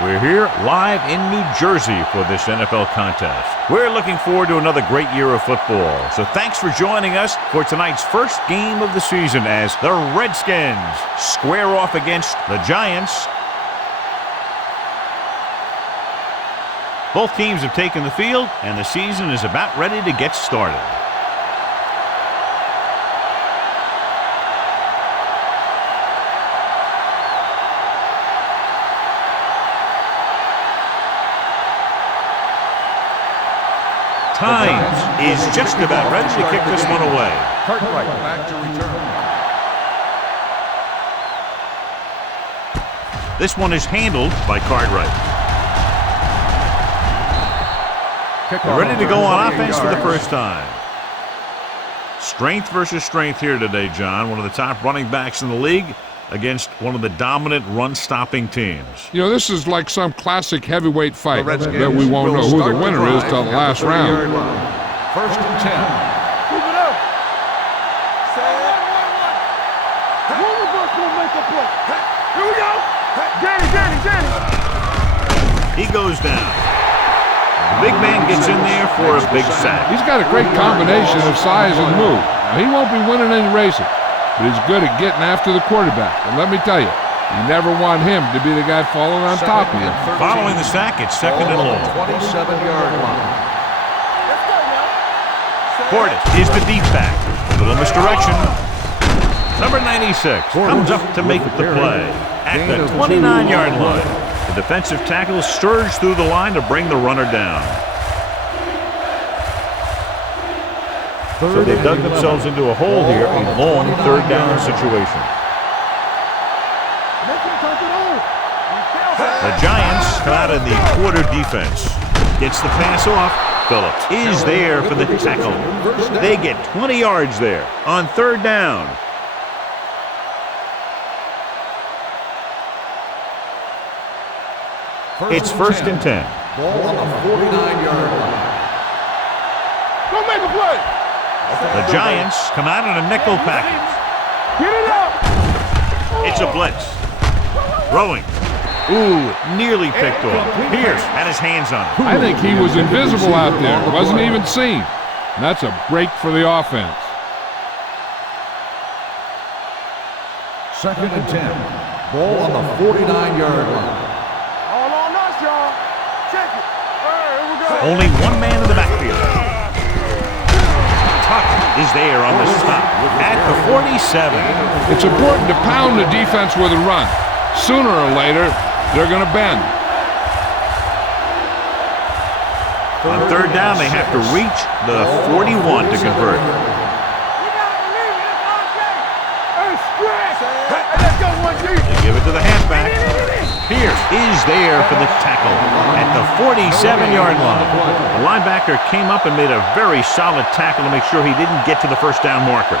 We're here live in New Jersey for this NFL contest. We're looking forward to another great year of football. So thanks for joining us for tonight's first game of the season as the Redskins square off against the Giants. Both teams have taken the field, and the season is about ready to get started. Times is just about ready to kick this one away. Cartwright back to return. This one is handled by Cartwright. They're ready to go on offense for the first time. Strength versus strength here today, John. One of the top running backs in the league against one of the dominant run-stopping teams. You know, this is like some classic heavyweight fight that we won't know who the winner is till the last round. First and 10. Move it up. Set. Quarterback's gonna make a play. Here we go. Danny. He goes down. The big man gets in there for a big sack. He's got a great combination of size and move. Now, he won't be winning any races, but he's good at getting after the quarterback. And let me tell you, you never want him to be the guy falling on top of you. Following the sack, it's second and long. 27-yard line. Portis is the deep back. A little misdirection. Number 96 comes up to make the play at the 29-yard line. The defensive tackle surged through the line to bring the runner down. So they dug themselves into a hole here, a long third down situation. The Giants come out in the quarter defense. Gets the pass off. Phillips is there for the tackle. They get 20 yards there on third down. It's first and 10. Ball on the 49-yard line. Don't make a play. The Giants come out in a nickel package. Get it out. It's a blitz. Throwing. Ooh, nearly picked off. Pierce had his hands on it. I think he was invisible out there. Wasn't even seen. And that's a break for the offense. Second and 10. Ball on the 49-yard line. All on us, y'all. Check it. All right, here we go. Only one man in the backfield. Tuck is there on the stop at the 47. It's important to pound the defense with a run. Sooner or later, they're going to bend. On third down, they have to reach the 41 to convert. They give it to the halfback. Pierce is there for the tackle at the 47-yard line. The linebacker came up and made a very solid tackle to make sure he didn't get to the first down marker.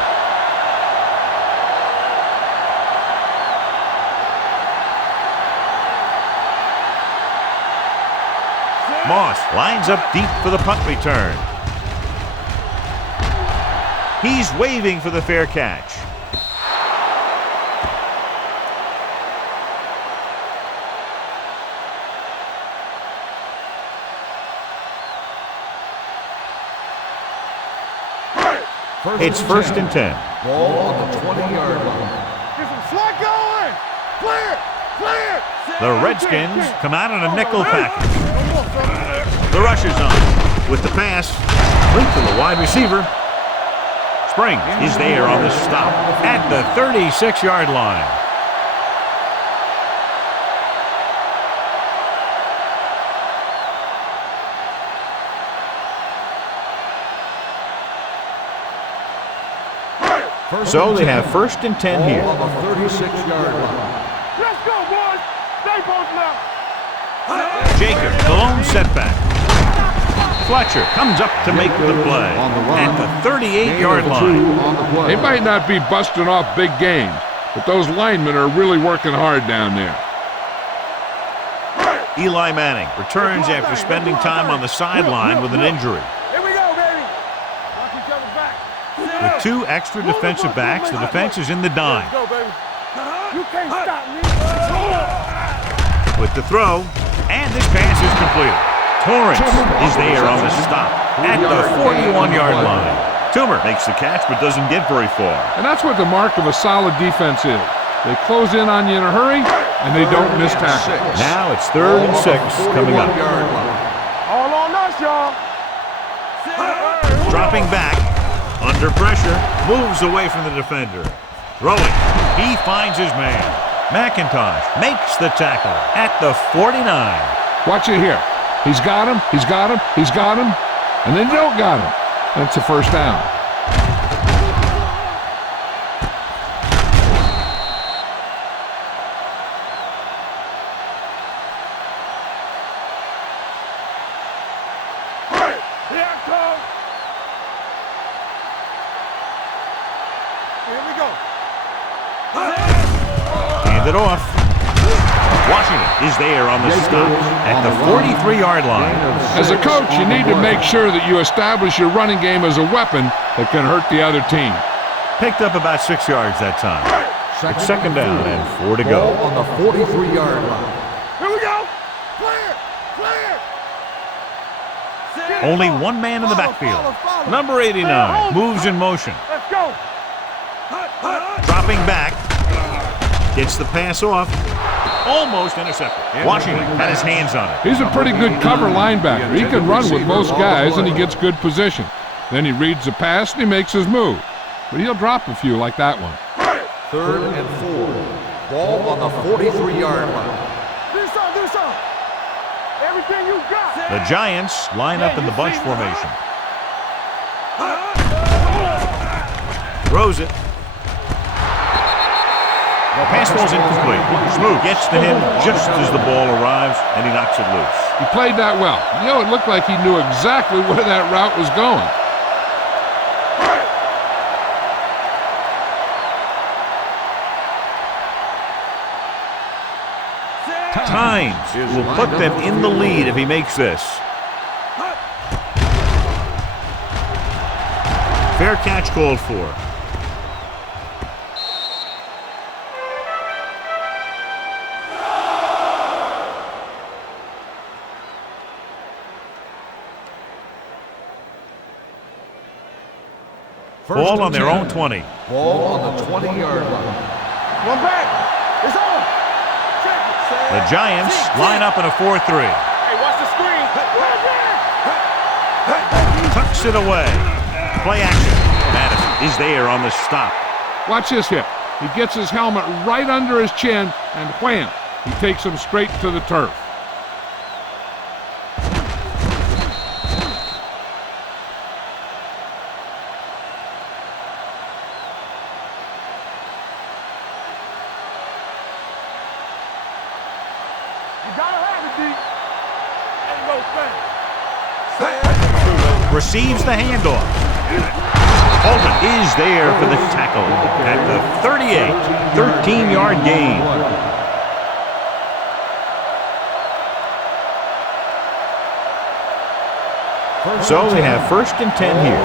Moss lines up deep for the punt return. He's waving for the fair catch. It's first and 10. Ball on the 20-yard line. Get some slack going. Clear. The Redskins come out in a nickel package. The rush is on with the pass. Link to the wide receiver. Springs is there on the stop at the 36-yard line. So they have first and 10 here. Ball on the 36-yard line. Let's go, boys. Stay both now. Jacob, the lone setback. Fletcher comes up to make the play at the 38-yard line. They might not be busting off big games, but those linemen are really working hard down there. Eli Manning returns after spending time on the sideline with an injury. Here we go, baby. Knock each other back. With two extra defensive backs, the defense is in the dime. Let's go, baby. You can't stop me. With the throw, And this pass is completed. Torrance is there on the stop at the 41-yard line. Toomer makes the catch but doesn't get very far. And that's what the mark of a solid defense is. They close in on you in a hurry, and they don't miss tackle. Now it's 3rd and 6 coming up. All on us, y'all. Dropping back, under pressure, moves away from the defender. Throwing, he finds his man. McIntosh makes the tackle at the 49. Watch it here. He's got him, he's got him, he's got him, and then you don't got him. That's a first down. Hand it off. Washington is there on the stop at the 43-yard line. As a coach, you need to make sure that you establish your running game as a weapon that can hurt the other team. Picked up about 6 yards that time. It's 2nd down and 4 to go. On the 43-yard line. Here we go. Clear. Clear. Only one man in the backfield. Number 89 moves in motion. Let's go. Dropping back. Gets the pass off. Almost intercepted. Washington had his hands on it. He's a pretty good cover linebacker. He can run with most guys, and he gets good position. Then he reads the pass, and he makes his move. But he'll drop a few like that one. 3rd and 4. Ball on the 43-yard line. Do something. Everything you got. The Giants line up in the bunch formation. Throws it. Pass ball's incomplete. Smoot gets to him just as the ball arrives, and he knocks it loose. He played that well. You know, it looked like he knew exactly where that route was going. Tynes will put them in the lead if he makes this. Fair catch called for. Ball on their own 20. Ball on the 20-yard line. One back. It's on. Check it. The Giants line up in a 4-3. Hey, watch the screen. Tucks it away. Play action. Madison is there on the stop. Watch this hit. He gets his helmet right under his chin, and wham, he takes him straight to the turf. Receives the handoff. Holman is there for the tackle at the 38. 13-yard gain. So we have 1st and 10 here.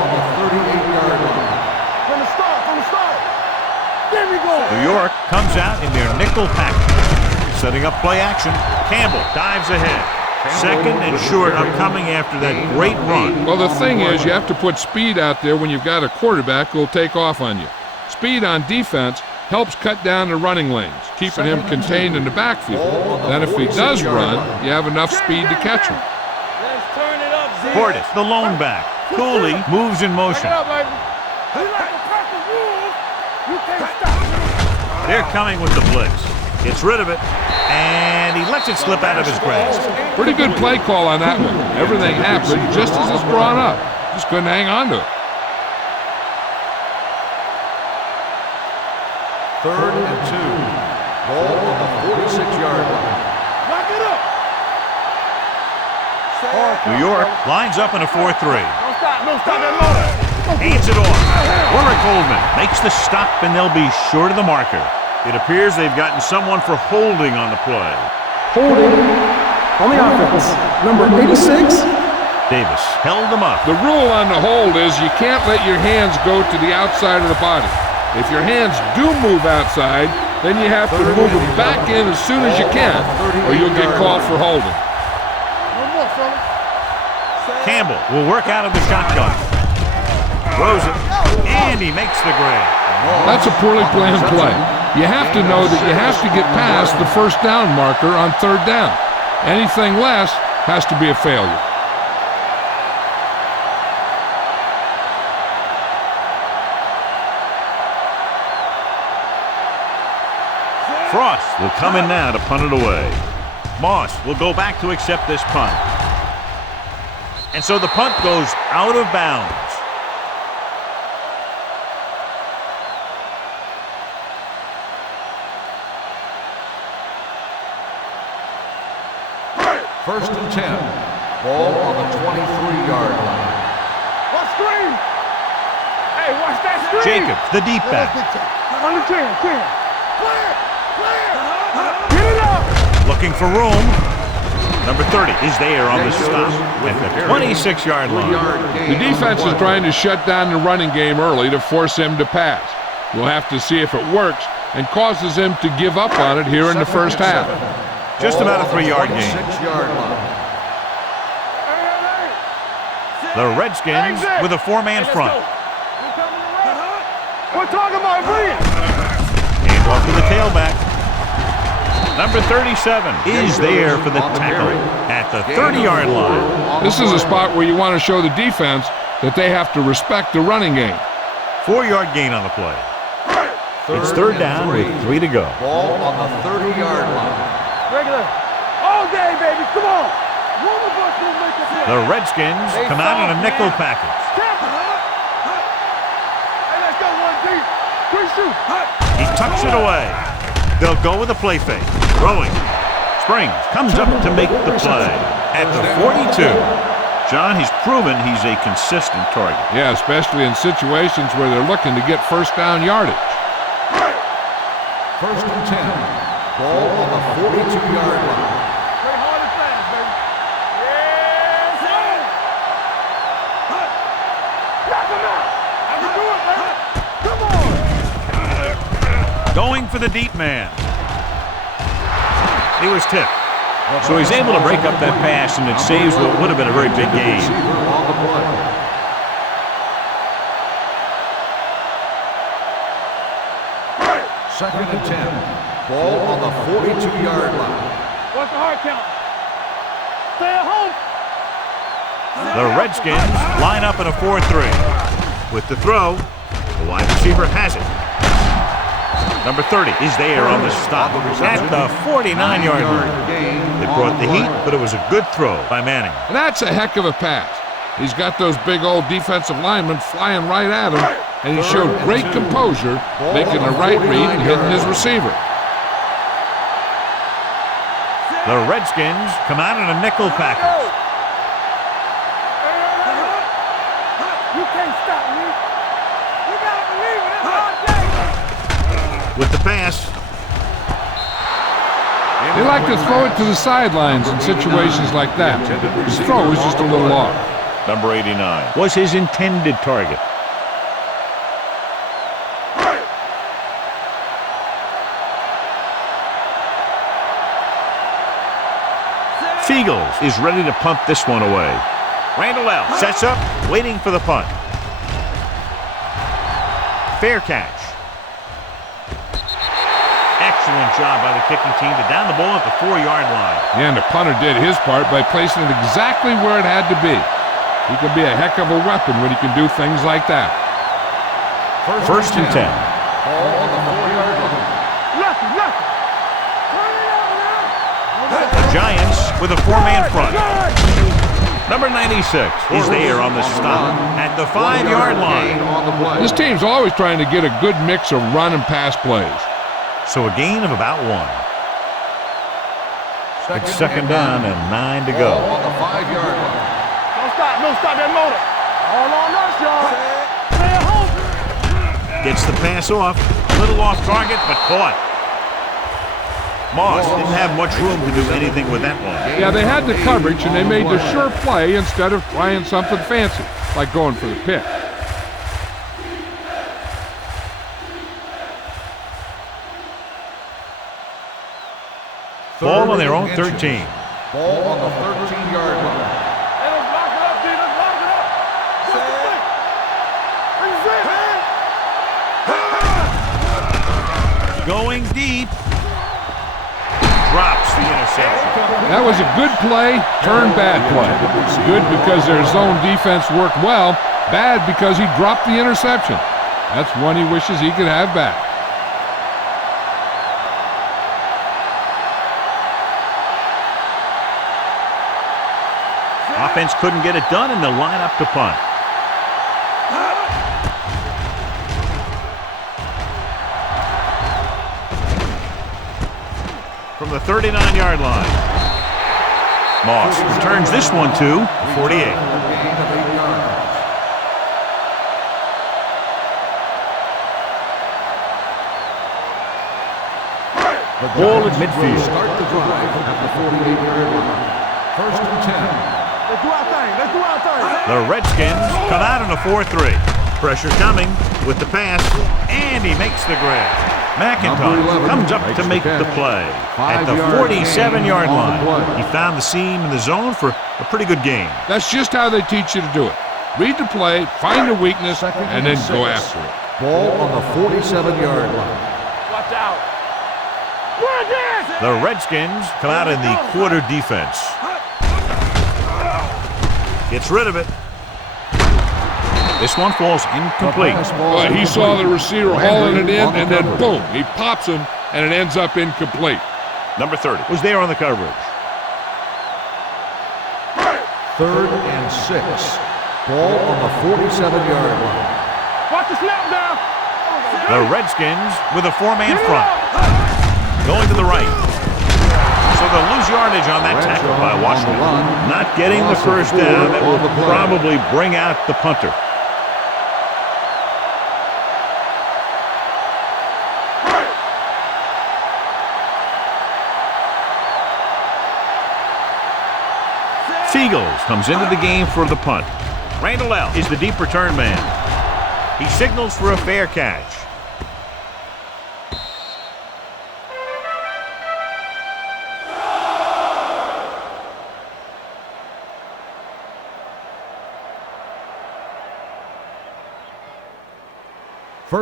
From the start. There we go. New York comes out in their nickel package. Setting up play action. Campbell dives ahead. 2nd and short upcoming after that great run. Well, the thing is, you have to put speed out there when you've got a quarterback who will take off on you. Speed on defense helps cut down the running lanes, keeping him contained in the backfield. Then if he does run, you have enough speed to catch him. Let's turn it up, Z. Portis, the lone back. Cooley moves in motion. They're coming with the blitz. Gets rid of it, and he lets it slip out of his grasp. Pretty good play call on that one. Everything happened just as it's drawn up. Just couldn't hang on to it. 3rd and 2. Ball on the 46-yard line. Lock it up. New York lines up in a 4-3. Don't stop that motor. Hands it off. Warwick Coleman makes the stop, and they'll be short of the marker. It appears they've gotten someone for holding on the play. Holding on the offense. Number 86. Davis held them up. The rule on the hold is you can't let your hands go to the outside of the body. If your hands do move outside, then you have to move them back in as soon as you can, or you'll get called for holding. Campbell will work out of the shotgun. Throws it, and he makes the grab. That's a poorly planned play. You have to know that you have to get past the first down marker on third down. Anything less has to be a failure. Frost will come in now to punt it away. Moss will go back to accept this punt. And so the punt goes out of bounds. First and 10. Ball on the 23-yard line. What screen? Hey, watch that screen. Jacobs, the deep back. Under 10. Clear. Get it up. Looking for room. Number 30 is there on the stop at the 26-yard line. The defense is trying to shut down the running game early to force him to pass. We'll have to see if it works and causes him to give up on it here in the first half. Just about a 3-yard gain. The Redskins with a 4-man front. We're talking about brilliant. Hand off to the tailback. Number 37 is there for the tackle at the 30-yard line. This is a spot where you want to show the defense that they have to respect the running game. 4-yard gain on the play. It's third down with 3 to go. Ball on the 30-yard line. Regular. All day, baby. Come on. One of us will make a play. The Redskins come out in a nickel package. Hey, let's go, 1-deep. Quick shoot. He tucks it away. They'll go with a play fake. Throwing. Springs comes up to make the play at the 42. John, he's proven he's a consistent target. Yeah, especially in situations where they're looking to get first down yardage. First and 10. Ball on the 42-yard line. Play hard and fast, baby. Yes, sir. Knock him out. I can do it, baby. Come on. Going for the deep man. He was tipped. So he's able to break up that pass, and it saves what would have been a very big gain. On the play. Second and 10. Ball on the 42-yard line. What's the hard count? Stay at home. The Redskins line up in a 4-3. With the throw, the wide receiver has it. Number 30 is there on the stop at the 49-yard line. They brought the heat, but it was a good throw by Manning. And that's a heck of a pass. He's got those big old defensive linemen flying right at him, and he showed great composure, making the right read and hitting his receiver. The Redskins come out in a nickel package. You can't stop me. You gotta believe it. It's hard day. With the pass, They like to throw it to the sidelines in situations like that. His throw was just a little off. number 89 was his intended target. Fiegels is ready to punt this one away. Randall out, sets up, waiting for the punt. Fair catch. Excellent job by the kicking team to down the ball at the 4-yard line. And the punter did his part by placing it exactly where it had to be. He can be a heck of a weapon when he can do things like that. First and 10. Ball on the 4-yard line. Lucky. Turn it out now. The Giants with a 4-man front. Number 96 is there on the stop at the 5-yard line. This team's always trying to get a good mix of run and pass plays. So a gain of about 1. It's second down and 9 to go. Ball on the 5-yard line. Don't stop that motor. All on us, y'all. Stay at home. Gets the pass off. A little off target, but caught. Moss didn't have much room to do anything with that one. Yeah, they had the coverage, and they made the sure play instead of trying something fancy, like going for the pick. Ball on their own 13. Ball on the 13-yard line. Let us lock it up, D. interception. That was a good play, turned bad play. Good because their zone defense worked well, bad because he dropped the interception. That's one he wishes he could have back. Offense couldn't get it done, and they'll line up to punt. From the 39-yard line. Moss returns this one to 48. The Ball at midfield. Start the drive at the 48-yard line. First and 10. Let's do our thing. Let's do our thing. The Redskins come out in a 4-3. Pressure coming with the pass, and he makes the grab. McIntosh comes up to make the play. At the 47-yard line, he found the seam in the zone for a pretty good game. That's just how they teach you to do it. Read the play, find a weakness, and then go after it. Ball on the 47-yard line. Watch out. We're again. The Redskins come out in the quarter defense. Gets rid of it. This one falls incomplete. Well, he saw the receiver hauling it in, and then boom, he pops him, and it ends up incomplete. Number 30 was there on the coverage. 3rd and 6. Ball on the 47-yard line. Watch the snap down. The Redskins with a 4-man front. Going to the right. So they'll lose yardage on that tackle by Washington. Not getting the first down. That will probably bring out the punter. Seagulls comes into the game for the punt. Randall L. is the deep return man. He signals for a fair catch.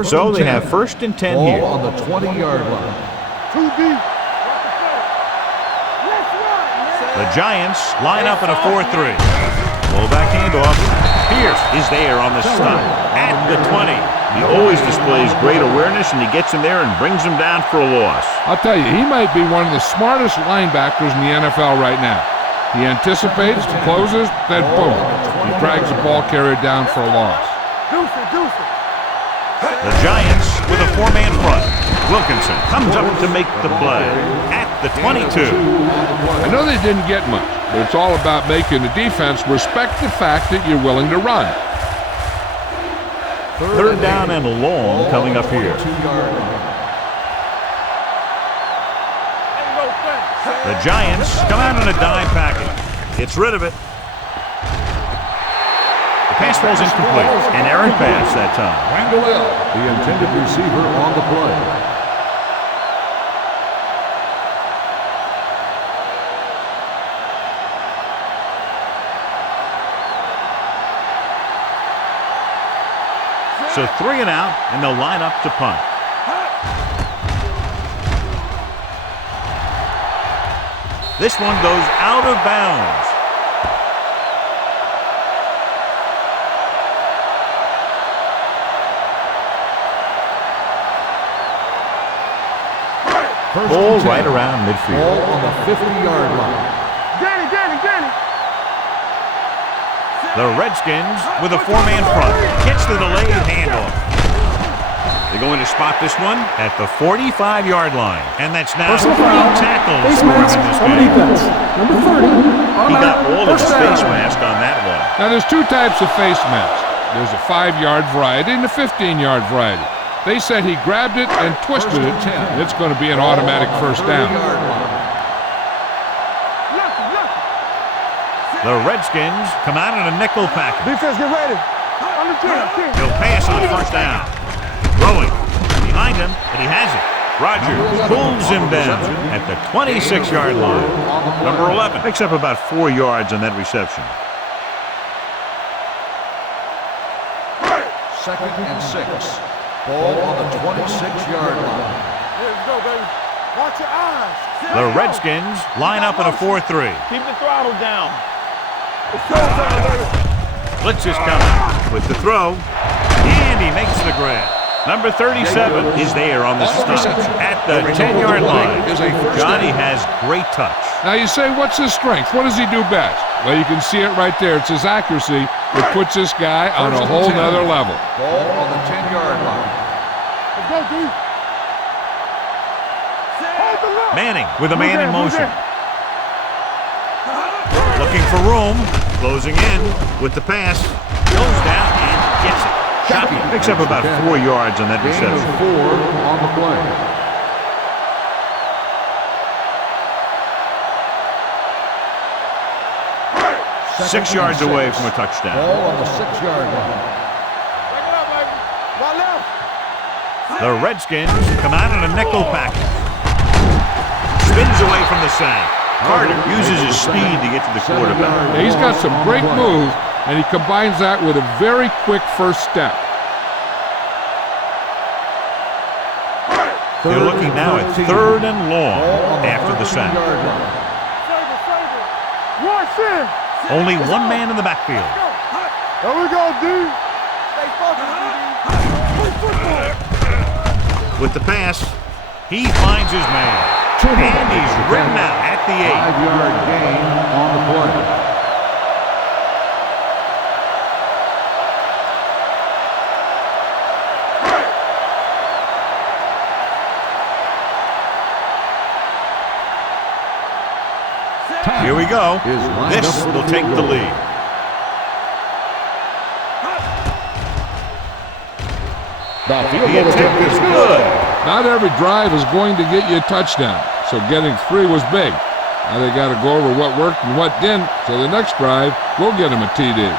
So they have 1st and 10 Ball here. on the 20-yard line. Too deep. Let's run, man. The Giants line up in a 4-3. Fullback handoff. Pierce is there on the stop at the 20. He always displays great awareness, and he gets in there and brings him down for a loss. I'll tell you, he might be one of the smartest linebackers in the NFL right now. He anticipates, closes, then boom, he drags the ball carrier down for a loss. Deuce it, deuce it. The Giants with a 4-man front. Wilkinson comes up to make the play at the 22. I know they didn't get much, but it's all about making the defense respect the fact that you're willing to run. 3rd down and long coming up here. The Giants come out in a dime package. Gets rid of it. The pass falls incomplete. An errant pass that time. Randall L., the intended receiver on the play. So 3 and out, and they'll line up to punt. This one goes out of bounds. Ball right around midfield. Ball on the 50-yard line. Danny. The Redskins with a 4-man front. Gets the delayed handoff. They're going to spot this one at the 45-yard line. And that's now 3 tackles Face for him mask in this on game. defense. Number 30. He got all of his First face down. mask on that one. Now, there's 2 types of face masks. There's a 5-yard variety and a 15-yard variety. They said he grabbed it and twisted it, and it's going to be an automatic first down. The Redskins come out in a nickel package. Defense, get ready. On the 10. He'll pass on the first down. Throwing. Behind him, but he has it. Rogers pulls him down at the 26-yard line. Number 11 picks up about 4 yards on that reception. 2nd and 6. Ball on the 26-yard line. Let's go, baby. Watch your eyes. The Redskins line up in a 4-3. Keep the throttle down. It's showtime, baby. Blitz is coming with the throw, and he makes the grab. Number 37 is there on the stop at the 10-yard line. Johnny has great touch. Now you say, what's his strength? What does he do best? Well, you can see it right there. It's his accuracy that puts this guy on a whole nother level. Ball on the 10-yard line. Let's go, D. Hold the look. Manning with a man in motion. Looking for room, closing in with the pass. Goes down and gets it. Picks up about 4 yards on that Gain reception. of 4 on the play. Six yards away from a touchdown. Ball on the 6-yard line. Back it up, baby. Right left. The Redskins come out in a nickel package. Spins away from the sack. Carter uses his speed to get to the quarterback. Now, he's got some great moves, and he combines that with a very quick first step. They're looking now at 3rd and long after the sack. Save it, save it. Rush in. Only one man in the backfield. There we go, D. Stay focused, D. With the pass, he finds his man. And he's written out at the 8. 5-yard gain on the play. Here we go. This will take the lead. The attempt is good. Not every drive is going to get you a touchdown, so getting 3 was big. Now they got to go over what worked and what didn't, so the next drive will get them a TD.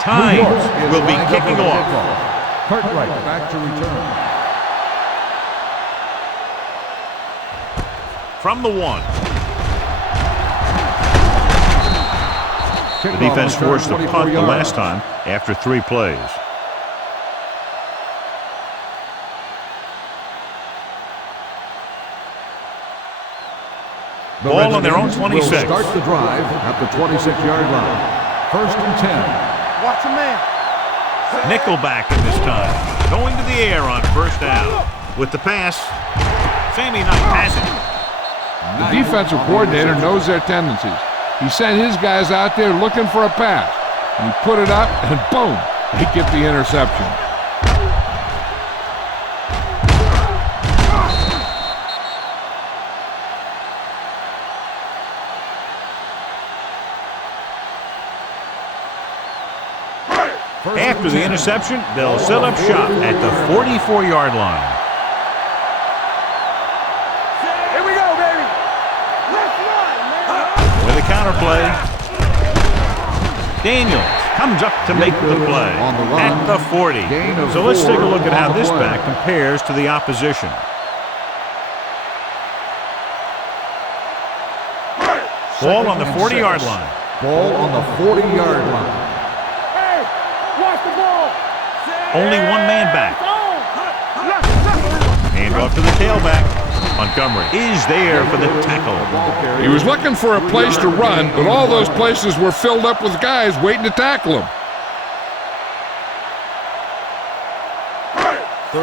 Tynes will be kicking off. Cartwright back to return. From the 1. The defense forced a punt the last time after 3 plays. Ball on their own 26. Will start the drive at the 26-yard line. 1st and 10. Watch your man. Nickelback in this time. Going to the air on 1st down. With the pass, Sammy Knight has it. The defensive coordinator knows their tendencies. He sent his guys out there looking for a pass. He put it up, and boom, they get the interception. After the interception, they'll set up shop at the 44-yard line. Here we go, baby. Let's run, man. With a counterplay, Daniels comes up to make the play at the 40. So let's take a look at how this back compares to the opposition. Ball on the 40-yard line. Ball on the 40-yard line. Hey, watch the ball. Only one man back. Hand off to the tailback. Montgomery is there for the tackle. He was looking for a place to run, but all those places were filled up with guys waiting to tackle him.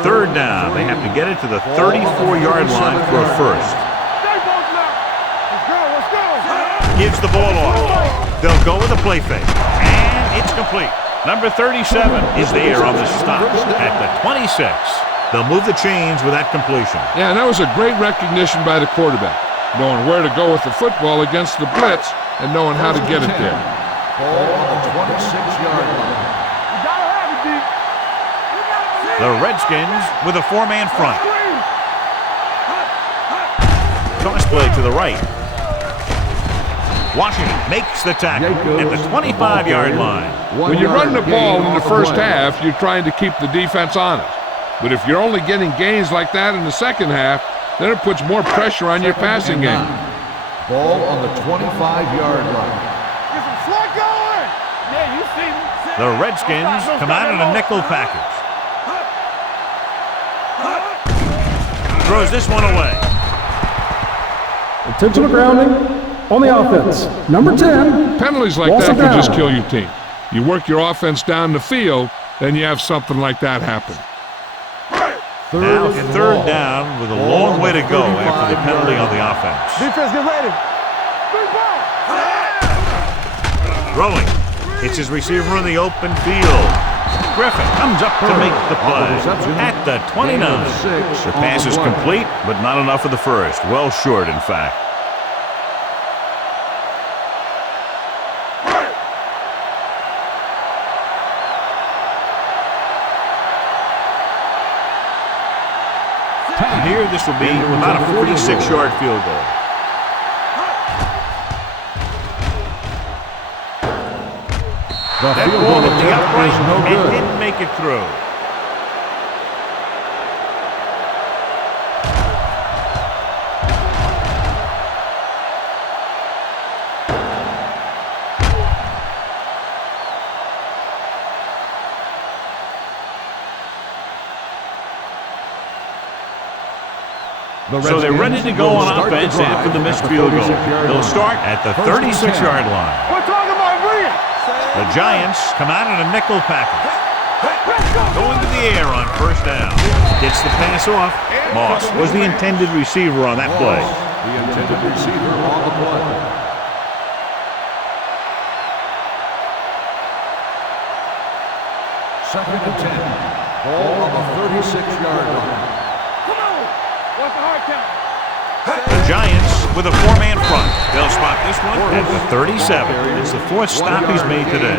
3rd down. They have to get it to the 34-yard line for a first. Gives the ball off. They'll go with a play fake. And it's complete. Number 37 is there on the stop at the 26. They'll move the chains with that completion. Yeah, and that was a great recognition by the quarterback, knowing where to go with the football against the blitz and knowing how to get it there. Ball on the 26-yard line. You gotta have it, D. You gotta The Redskins with a 4-man front. Toss play to the right. Washington makes the tackle at the 25-yard line. When you run the ball in the first half, you're trying to keep the defense honest. But if you're only getting gains like that in the second half, Then it puts more pressure on your passing game. Ball on the 25-yard line. Get some slug going. Yeah, you see me. The Redskins come out in a nickel package. Throws this one away. Intentional grounding on the offense. Number 10. Penalties like that can just kill your team. You work your offense down the field, then you have something like that happen. Now third down with a long way to go after the penalty on the offense. Defense, get ready. Big ball. Throwing. Hits his receiver in the open field. Griffin comes up to make the play at the 29. The pass is complete, but not enough for the first. Well short, in fact. And here, this will be about a 46-yard field goal. That ball hit the upright and didn't make it through. So they're ready to go on offense after the missed field goal. They'll start at the 36-yard line. We're talking about real. The Giants come out in a nickel package. Going to the air on first down. Gets the pass off. Moss was the intended receiver on that play. The intended receiver on the play. Second and 10. Ball on the 36-yard line. Come on. What's the hard count? The Giants with a four-man front. They'll spot this one at the 37. It's the fourth stop he's made today.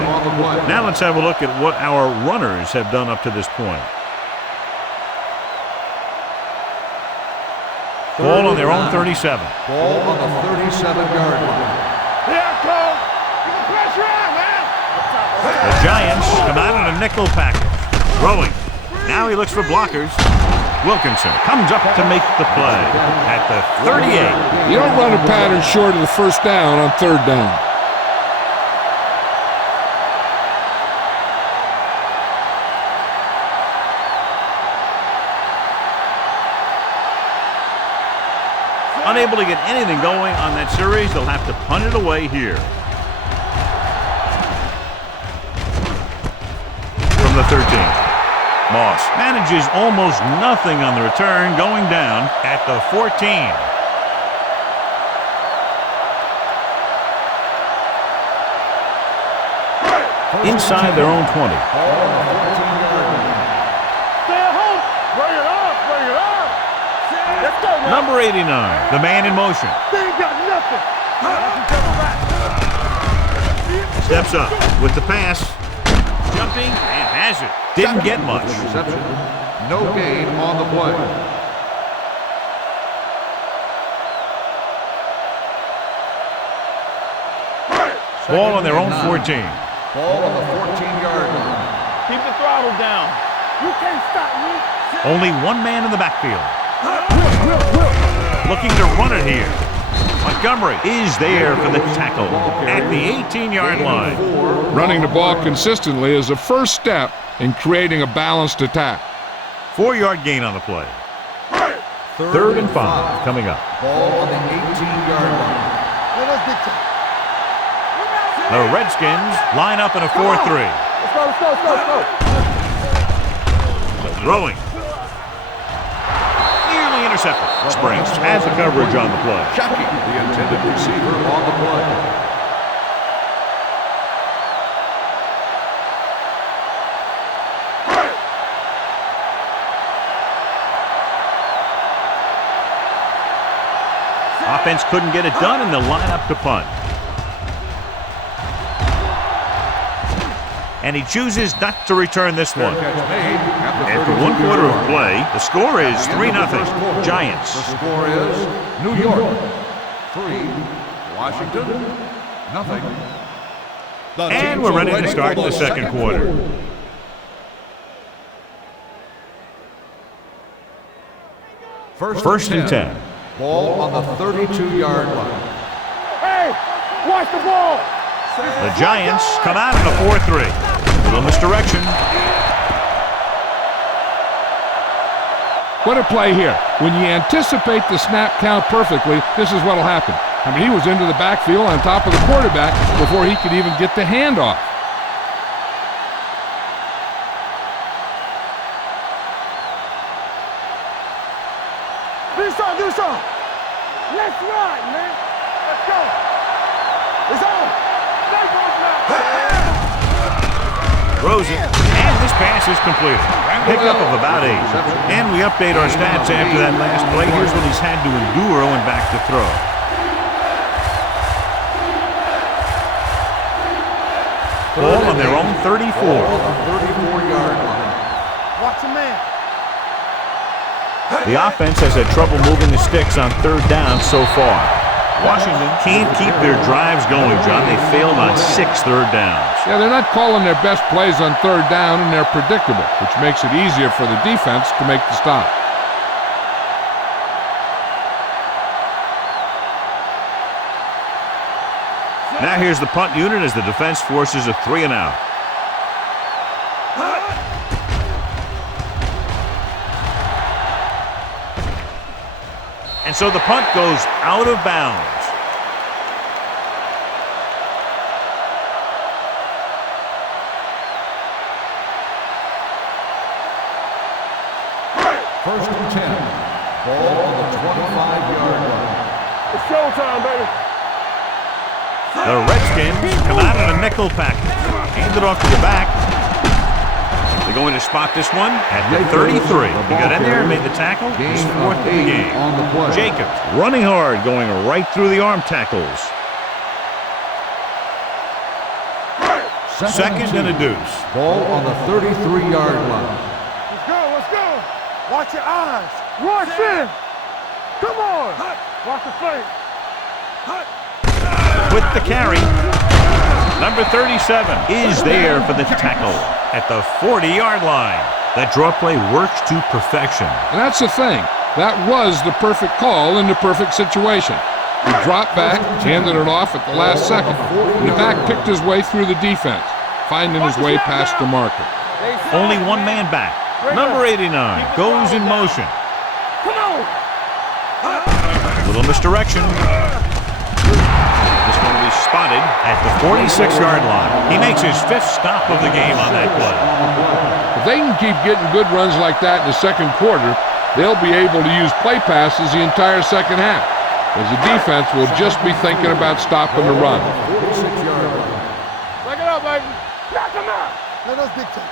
Now let's have a look at what our runners have done up to this point. Ball on their own 37. Ball on the 37-yard line. Yeah, Cole. Get the pressure on, man. The Giants come out in a nickel package. Throwing. Now he looks for blockers. Wilkinson comes up to make the play at the 38. You don't run a pattern short of the first down on third down. Unable to get anything going on that series, they'll have to punt it away here. From the 13. Moss manages almost nothing on the return, going down at the 14. Inside their own 20. Stay at home. Bring it up. Bring it up. Let's go, man. Number 89, the man in motion. They ain't got nothing. Steps up with the pass. Jumping and has it. Didn't get much. Reception. No gain on the play. Ball on their own 14. Ball on the 14-yard line. Keep the throttle down. You can't stop me. Only one man in the backfield. Looking to run it here. Montgomery is there for the tackle at the 18-yard line. Running the ball consistently is the first step in creating a balanced attack. 4-yard gain on the play. Third and 5 coming up. Ball on the 18-yard line. The Redskins line up in a 4-3. Let's go, let's go, let's go, let's go. Throwing. Nearly intercepted. Springs has the coverage on the play. Chucky, the intended receiver on the play. Offense couldn't get it done, and they'll line up to punt. And he chooses not to return this one. After 1 quarter of play, the score is 3-0. Giants. The score is New York 3, Washington 0. And we're ready to start the second quarter. First and 10. Ball on the 32-yard line. Hey, watch the ball. The Giants come out in a 4-3. Little misdirection. What a play here. When you anticipate the snap count perfectly, this is what will happen. I mean, he was into the backfield on top of the quarterback before he could even get the handoff. Do something. Let's ride, man. Let's go. It's on. Throws it, and this pass is completed. Pickup of about 8. And we update our stats after that last play. Here's what he's had to endure when back to throw. Ball on their own 34. 34-yard line. Watch a man. The offense has had trouble moving the sticks on third down so far. Washington can't keep their drives going, John. They failed on 6 third downs. Yeah, they're not calling their best plays on third down, and they're predictable, which makes it easier for the defense to make the stop. Now here's the punt unit as the defense forces a 3-and-out. And so the punt goes out of bounds. First and 10. Ball on the 25-yard line. It's showtime, baby. The Redskins come out in a nickel package. Hand it off to the back. They're going to spot this one at the 33. He got in there, made the tackle. His 4th of the game. On the play. Jacobs running hard, going right through the arm tackles. Second and a deuce. Ball on the 33-yard line. Let's go, let's go. Watch your eyes. Rush in. Come on. Watch the face. With the carry, number 37 is there for the tackle at the 40-yard line. That draw play works to perfection. And that's the thing. That was the perfect call in the perfect situation. He dropped back, handed it off at the last second, and the back picked his way through the defense, finding his way past the marker. Only one man back. Number 89 goes in motion. Come on. Little misdirection. This one will be spotted at the 46-yard line. He makes his 5th stop of the game on that play. If they can keep getting good runs like that in the second quarter, they'll be able to use play passes the entire second half, as the defense will just be thinking about stopping the run. 46-yard line. Break it up, baby. Knock him out. Let us dictate.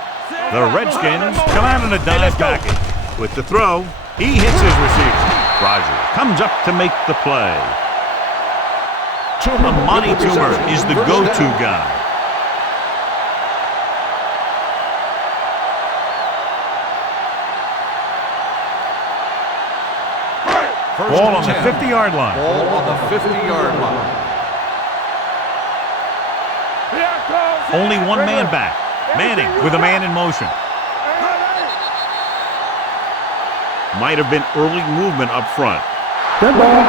The Redskins come out in a dive package. With the throw, he hits his receiver. Rogers comes up to make the play. Amani Toomer is the go-to guy. Ball on the 50-yard line. Ball on the 50-yard line. Only one man back. Manning with a man in motion. Might have been early movement up front. Good ball.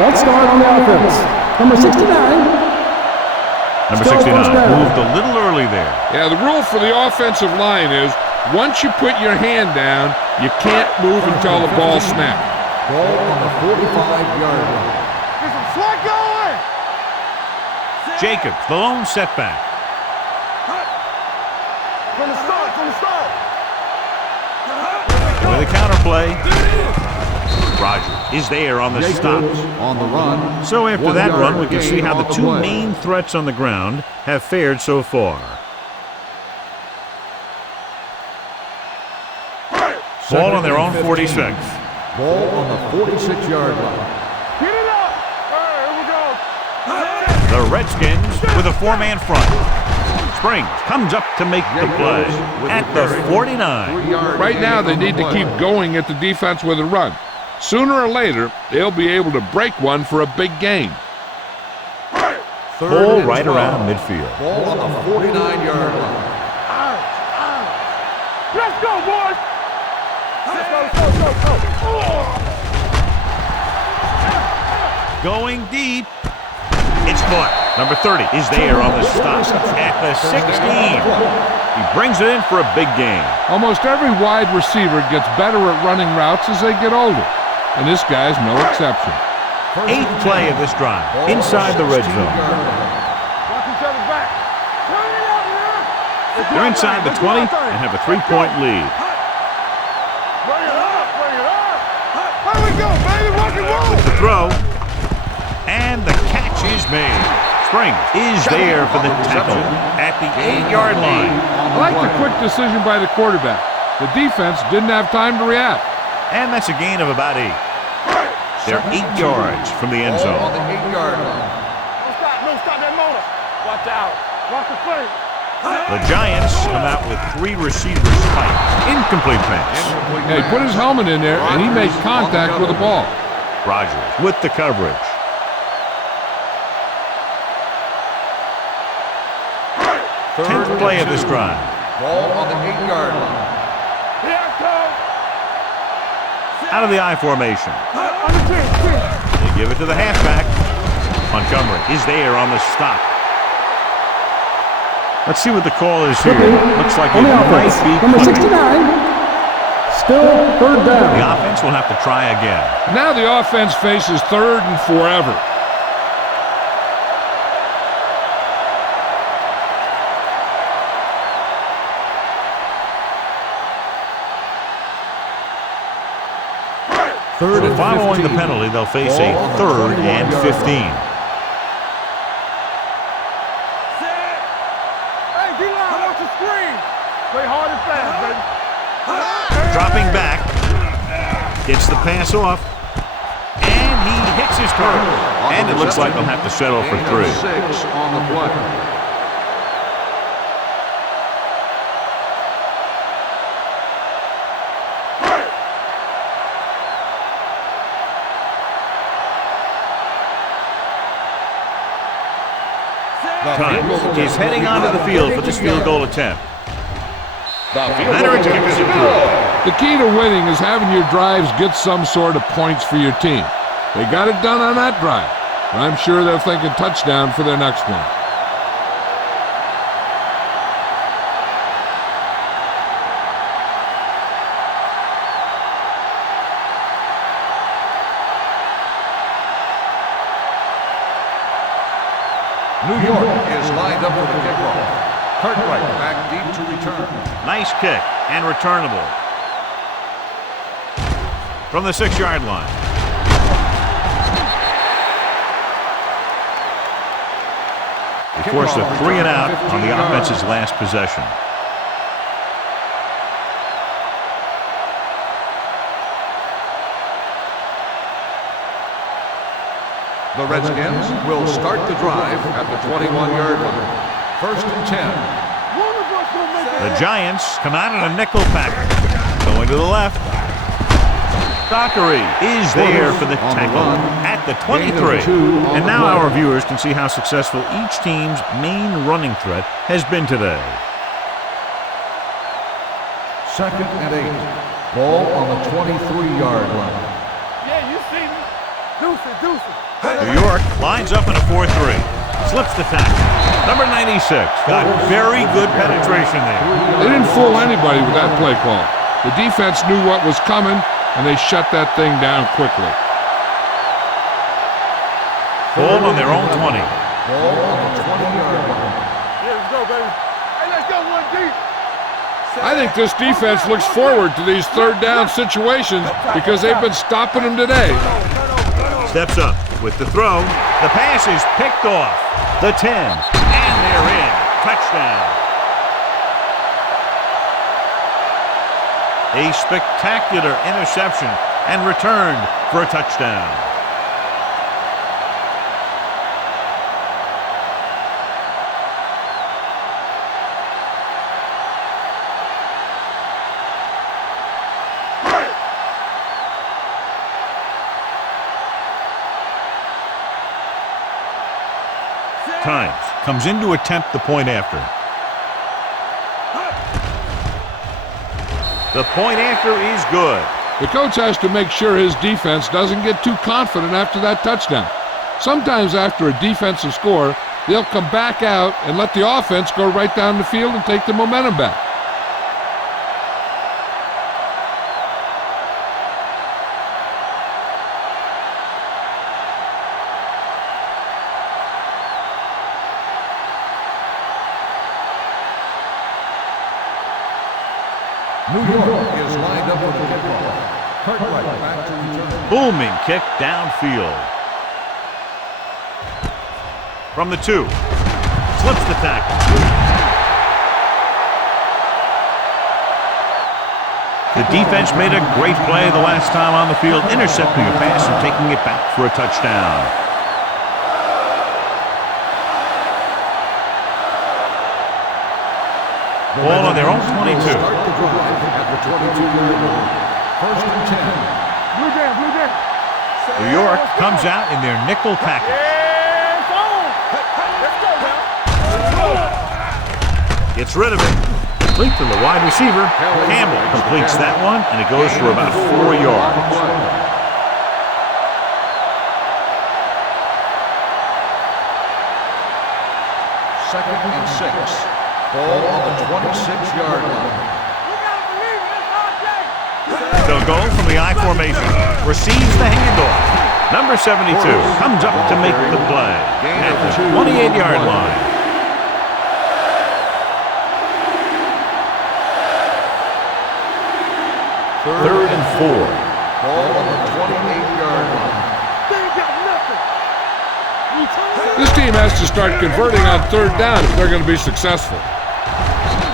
Good start on the offense. Number 69. Number Still 69 first down. moved a little early there. Yeah, the rule for the offensive line is once you put your hand down, you can't move until the ball snaps. Ball on the 45-yard line. Get some slack going. Jacobs, the lone setback. From the start, from the start. With a counterplay. Rogers is there on the stops. On the run. So after 1 that run, we yard can see gain how the on the 2 play. main threats on the ground have fared so far. Ball on their own 46. Ball on the 46-yard line. Get it up. All right, here we go. The Redskins with a 4-man front. Springs comes up to make the play at the 49. Right now, they need to keep going at the defense with a run. Sooner or later, they'll be able to break one for a big gain. Ball right around midfield. Ball on the 49-yard line. Let's go, boys. Going deep. It's caught. Number 30 is there on the stop at the 16. He brings it in for a big gain. Almost every wide receiver gets better at running routes as they get older, and this guy's no exception. 8th play of this drive, inside the red zone. They're inside the 20 and have a 3-point lead. Here we go, baby, rock and roll. With the throw, and the catch is made. Springs is there for the tackle at the 8-yard line. I like the quick decision by the quarterback. The defense didn't have time to react. And that's a gain of about 8. They're 8 yards from the end zone. On the 8-yard line. No, stop that motor. Watch out. Watch the play. The Giants come out with 3 receivers fight. Incomplete pass. Yeah, he put his helmet in there, and he made contact with the ball. Rogers with the coverage. 10th play of this drive. Ball on the 8-yard line. Here I come. Out of the I formation. On the 10. They give it to the halfback. Montgomery is there on the stop. Let's see what the call is here. Looks like it On the might offense, be number punting. 69. Still third The down. offense will have to try again. Now the offense faces 3rd and forever. So following the penalty, they'll face a 3rd and 15. Hey, D-line, watch the screen. Play hard and fast, baby. Dropping back. Gets the pass off. And he hits his target. And it looks like they'll have to settle for 3. 6 on the play. Time is heading onto the field for this field goal attempt. Veterans kick is approved. The key to winning is having your drives get some sort of points for your team. They got it done on that drive, and I'm sure they're thinking touchdown for their next one. New York is lined up for the kickoff. Cartwright back deep to return. Nice kick and returnable. From the 6-yard line. They forced a 3 and out on the offense's last possession. The Redskins will start the drive at the 21-yard line. 1st and 10. The Giants come out in a nickel package. Going to the left. Dockery is there for the tackle at the 23. And now our viewers can see how successful each team's main running threat has been today. 2nd and 8. Ball on the 23-yard line. Yeah, you see me. Deuce it. New York lines up in a 4-3. Slips the tackle. Number 96 got very good penetration there. They didn't fool anybody with that play call. The defense knew what was coming, and they shut that thing down quickly. Ball on their own 20. Ball on the 20-yard line. Yeah, let's go, baby. Hey, let's go one deep. I think this defense looks forward to these 3rd down situations because they've been stopping them today. Steps up with the throw. The pass is picked off. The 10. And they're in. Touchdown. A spectacular interception and returned for a touchdown. Times comes in to attempt the point after. The point after is good. The coach has to make sure his defense doesn't get too confident after that touchdown. Sometimes after a defensive score, they'll come back out and let the offense go right down the field and take the momentum back. New York is lined up for the kickoff. Cartwright back to return. Booming kick downfield. From the 2. Slips the tackle. The defense made a great play the last time on the field, intercepting a pass and taking it back for a touchdown. Ball on their own 22. Start the drive at the 22-yard line. First and 10. Blue jam, blue jam. New York comes out in their nickel package. Yeah, it's on. Let's go now. Gets rid of it. Complete to the wide receiver. Campbell completes that one, and it goes for about 4 yards. Second and 6. Ball on the 26-yard line. They'll go from the I formation. Receives the handoff. Number 72 comes up to make the play at the 28-yard line. Third and 4. Ball on the 28-yard line. They ain't got nothing. This team has to start converting on third down if they're going to be successful.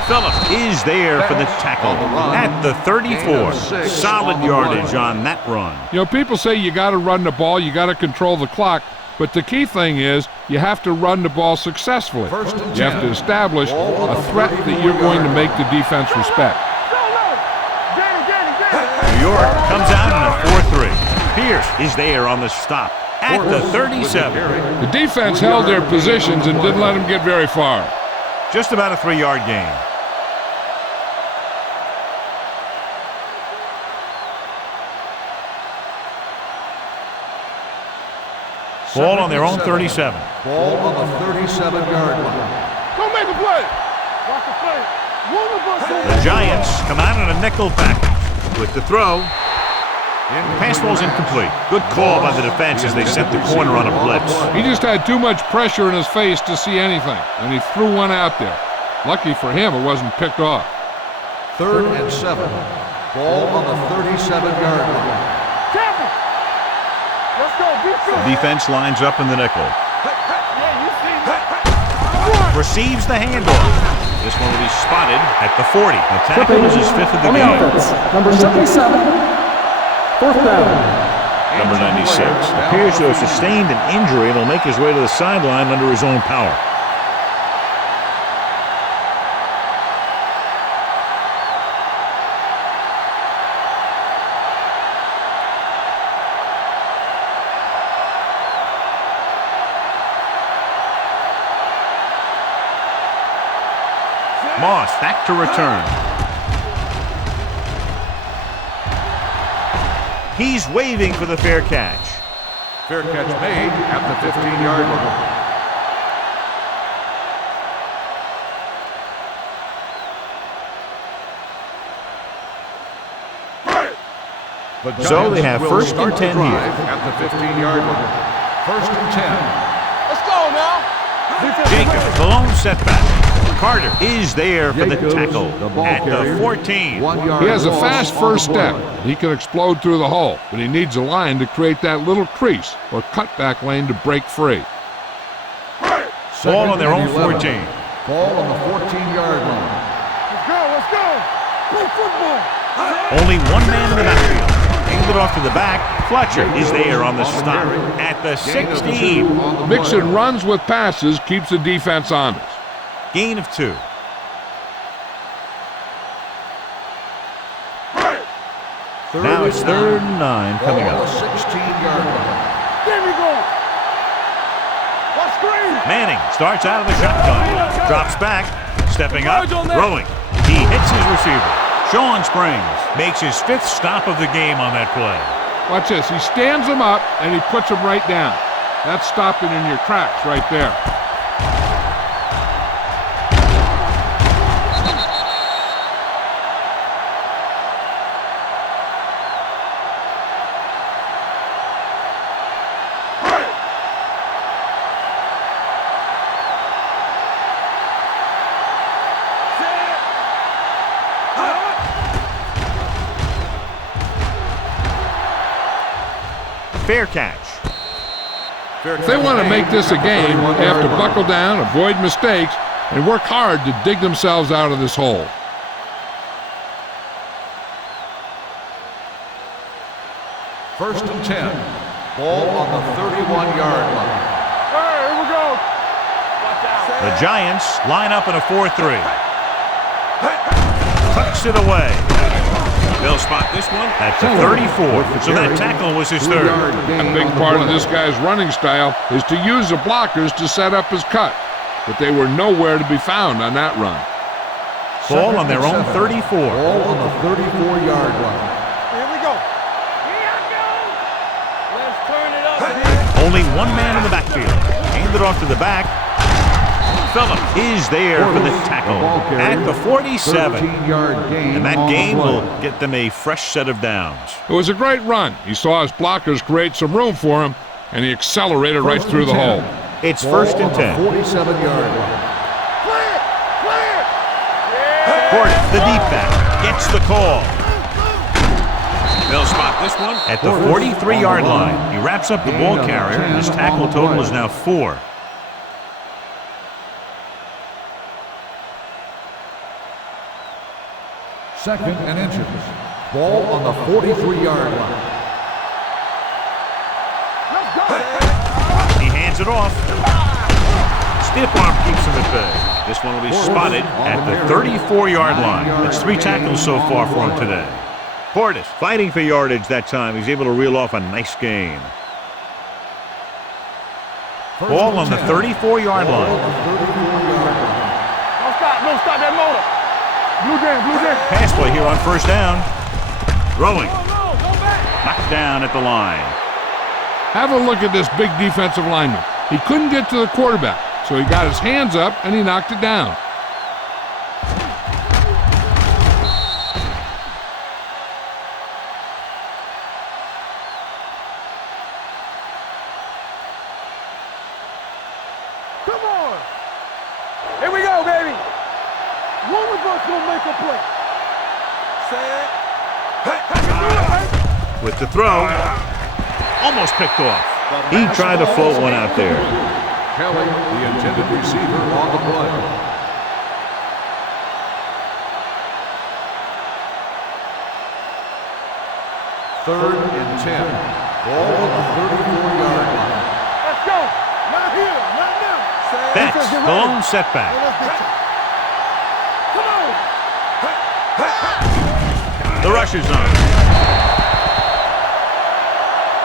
Phillips is there for the tackle at the 34. Solid yardage on that run. You know, people say you got to run the ball, you got to control the clock, but the key thing is you have to run the ball successfully. You have to establish a threat that you're going to make the defense respect. New York comes out in a 4-3. Pierce is there on the stop at the 37. The defense held their positions and didn't let them get very far. Just about a 3-yard gain. Ball on their own 37. Ball on the 37-yard line. Go make a play. Watch the play. The Giants come out in a nickel package with the throw. Pass ball's incomplete. Good call by the defense as they sent the corner on a blitz. He just had too much pressure in his face to see anything, and he threw one out there. Lucky for him, it wasn't picked off. Third and 7. Ball on the 37-yard line. Let's go. The defense lines up in the nickel. Receives the handoff. This one will be spotted at the 40. The tackle is his 5th of the game. Number 77. Fourth down. Number 96 appears to have sustained an injury and will make his way to the sideline under his own power. Moss back to return. He's waving for the fair catch. Fair catch made at the 15-yard line. So they have first and 10 here. At the 15-yard line. First and 10. Let's go now. Jacob, the lone setback. Carter is there for the tackle at the 14. He has a fast first step. He can explode through the hole, but he needs a line to create that little crease or cutback lane to break free. Ball on their own 14. Ball on the 14-yard line. Let's go. Let's go. Play football. Only one man in the backfield. Handed off to the back. Fletcher is there on the stop at the 16. Mixing runs with passes keeps the defense honest. Gain of 2. Now it's 3rd and 9 coming up. 16-yard line. There we go. What's screen? Manning starts out of the shotgun. Drops back. Stepping up. Throwing. He hits his receiver. Sean Springs makes his 5th stop of the game on that play. Watch this. He stands them up, and he puts them right down. That's stopping in your tracks right there. Fair catch. If they want to make this a game, they have to buckle down, avoid mistakes, and work hard to dig themselves out of this hole. First and 10. Ball on the 31-yard line. Hey, here we go. The Giants line up in a 4-3. Tucks it away. They'll spot this one at the 34. So that tackle was his 3rd. A big part of this guy's running style is to use the blockers to set up his cut. But they were nowhere to be found on that run. Ball on their own 34. Ball on the 34-yard line. Here we go. Let's turn it up. Only one man in the backfield. Hand it off to the back. Phillips is there for the tackle at the 47. And that gain will get them a fresh set of downs. It was a great run. He saw his blockers create some room for him, and he accelerated right through the hole. It's 1st and 10. 47-yard line. Portis, the deep back, gets the call. They'll spot this one at the 43-yard line. He wraps up the ball carrier, and his tackle total is now 4. Second and inches. Ball on the 43-yard line. He hands it off. Stiff arm keeps him at bay. This one will be spotted at the 34-yard line. It's 3 tackles so far for him today. Portis fighting for yardage that time. He's able to reel off a nice gain. Ball on the 34-yard line. Don't stop that motor. Blue jam. Pass play here on 1st down. Throwing. Knocked down at the line. Have a look at this big defensive lineman. He couldn't get to the quarterback, so he got his hands up and he knocked it down. Come on. Here we go, baby. One of us gonna make a play. With the throw. Almost picked off. He tried to float one out there. Kelly, the intended receiver, on the play. Third and 10. Ball on the 34-yard line. Let's go. Not here. Not now. That's the lone setback. Come on. The rush is on.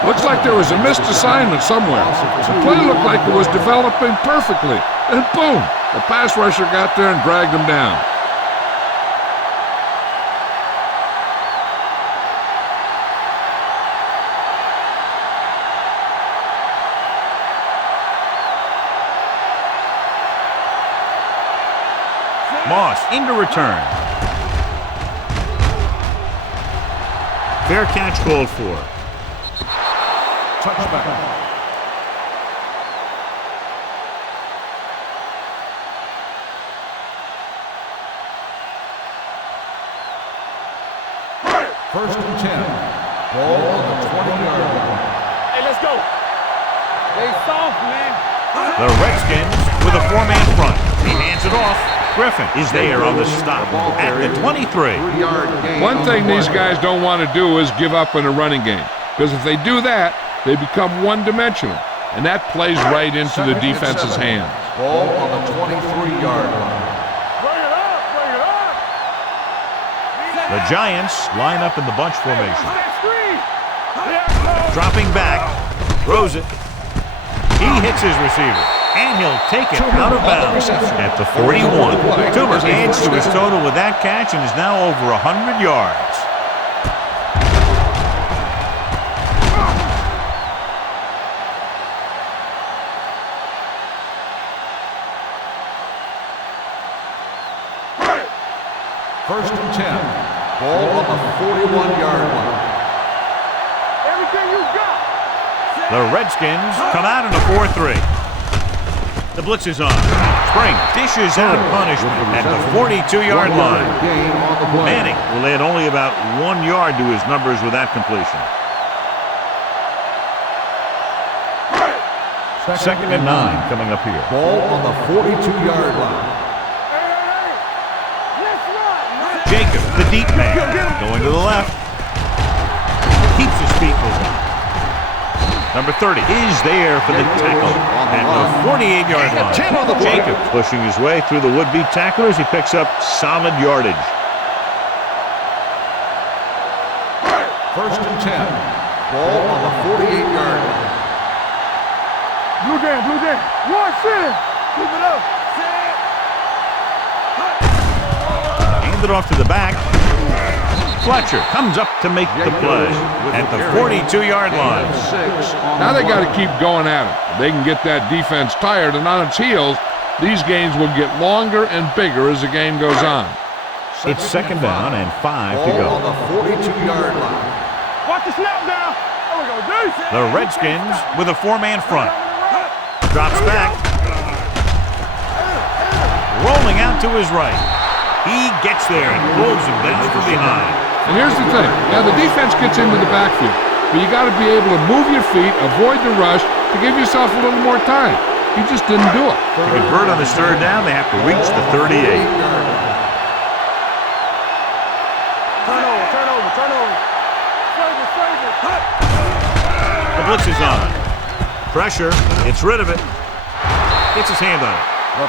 Looks like there was a missed assignment somewhere. The play looked like it was developing perfectly. And boom, the pass rusher got there and dragged him down. Moss into return. Fair catch called for. Touchback. First and 10. Ball on the 20-yard line. Hey, let's go. They soft, man. The Redskins with a 4-man front. He hands it off. Griffin is there on the stop at the 23. 3-yard gain. One thing these guys don't want to do is give up in a running game. Because if they do that, they become one-dimensional. And that plays right into the defense's hands. Ball on the 23-yard line. Bring it up. Bring it up. The Giants line up in the bunch formation. That screen. Dropping back, throws it. He hits his receiver. And he'll take it out of bounds at the 41. Toomer adds to his total with that catch and is now over 100 yards. First and 10. Ball on the 41-yard line. Everything you got. The Redskins come out in a 4-3. The blitz is on. Spring dishes out punishment at the 42-yard line. Manning will add only about 1 yard to his numbers with that completion. Second and 9 coming up here. Ball on the 42-yard line. Jacob, the deep man, going to the left. Keeps his feet moving. Number 30 is there for the tackle at the 48-yard line. Jacob pushing his way through the would-be tacklers. He picks up solid yardage. First and 10. Ball on the 48-yard line. Blue game, blue game. Washington. Keep it up. Handed off to the back. Fletcher comes up to make the play at the 42-yard line. Now they got to keep going at it. They can get that defense tired and on its heels. These games will get longer and bigger as the game goes on. It's second down and 5 to go. On the 42-yard line. Watch the snap down. There we go, dude. The Redskins with a 4-man front. Drops back. Rolling out to his right. He gets there and pulls him down from behind. And here's the thing. Now, the defense gets into the backfield, but you got to be able to move your feet, avoid the rush, to give yourself a little more time. He just didn't do it. To convert on this third down, they have to reach the 38. Turnover. The blitz is on. Pressure. Gets rid of it. Gets his hand on it.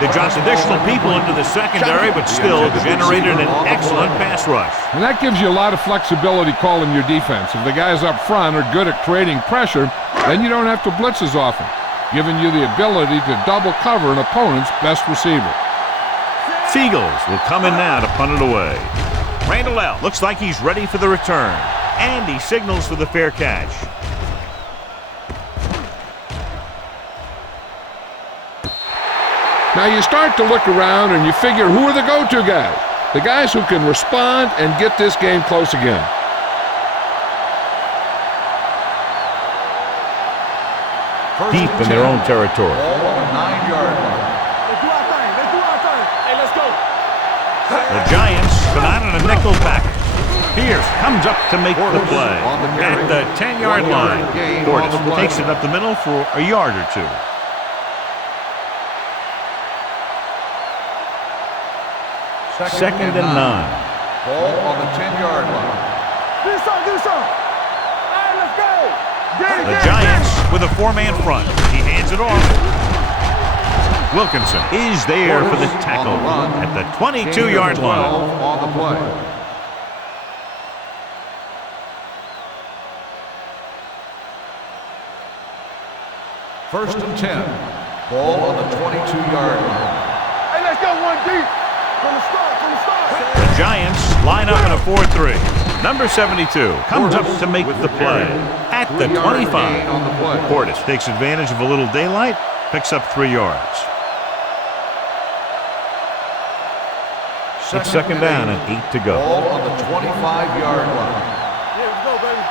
They dropped additional people into the secondary, but still generated an excellent pass rush. And that gives you a lot of flexibility calling your defense. If the guys up front are good at creating pressure, then you don't have to blitz as often, giving you the ability to double cover an opponent's best receiver. Seagulls will come in now to punt it away. Randall L. looks like he's ready for the return, and he signals for the fair catch. Now you start to look around and you figure, who are the go-to guys? The guys who can respond and get this game close again. Deep in their own territory. Ball on the 9-yard line. Let's do our thing. Hey, let's go. The Giants come out in a nickel package. Pierce comes up to make the play at the 10-yard line. Portis takes it up the middle for a yard or two. Second and 9. Ball on the 10-yard line. Do something. Hey, let's go. The Giants with a 4-man front. He hands it off. Wilkinson is there for the tackle at the 22-yard line. On the play. First and 10. Ball on the 22-yard line. Hey, let's go one deep. From the start. The Giants line up in a 4-3. Number 72 comes up to make the play at the 25. Portis takes advantage of a little daylight, picks up 3 yards. It's second down and 8 to go. Ball on the 25-yard line. Here we go, baby.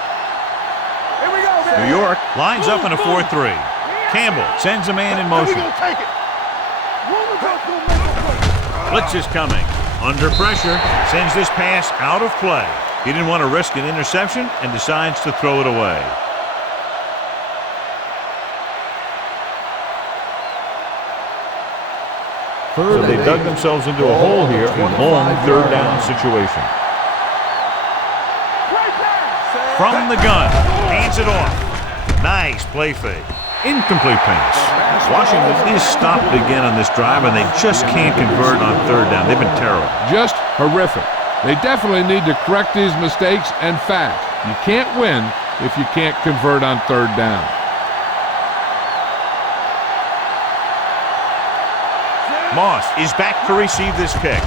Here we go, baby. New York lines up in a 4-3. Campbell sends a man in motion. We're going to take it. Blitz is coming. Under pressure, sends this pass out of play. He didn't want to risk an interception and decides to throw it away. So they dug themselves into a hole here in long third down situation. From the gun, hands it off. Nice play fake. Incomplete pass. Washington is stopped again on this drive, and they just can't convert on third down. They've been terrible. Just horrific. They definitely need to correct these mistakes and fast. You can't win if you can't convert on third down. Moss is back to receive this kick.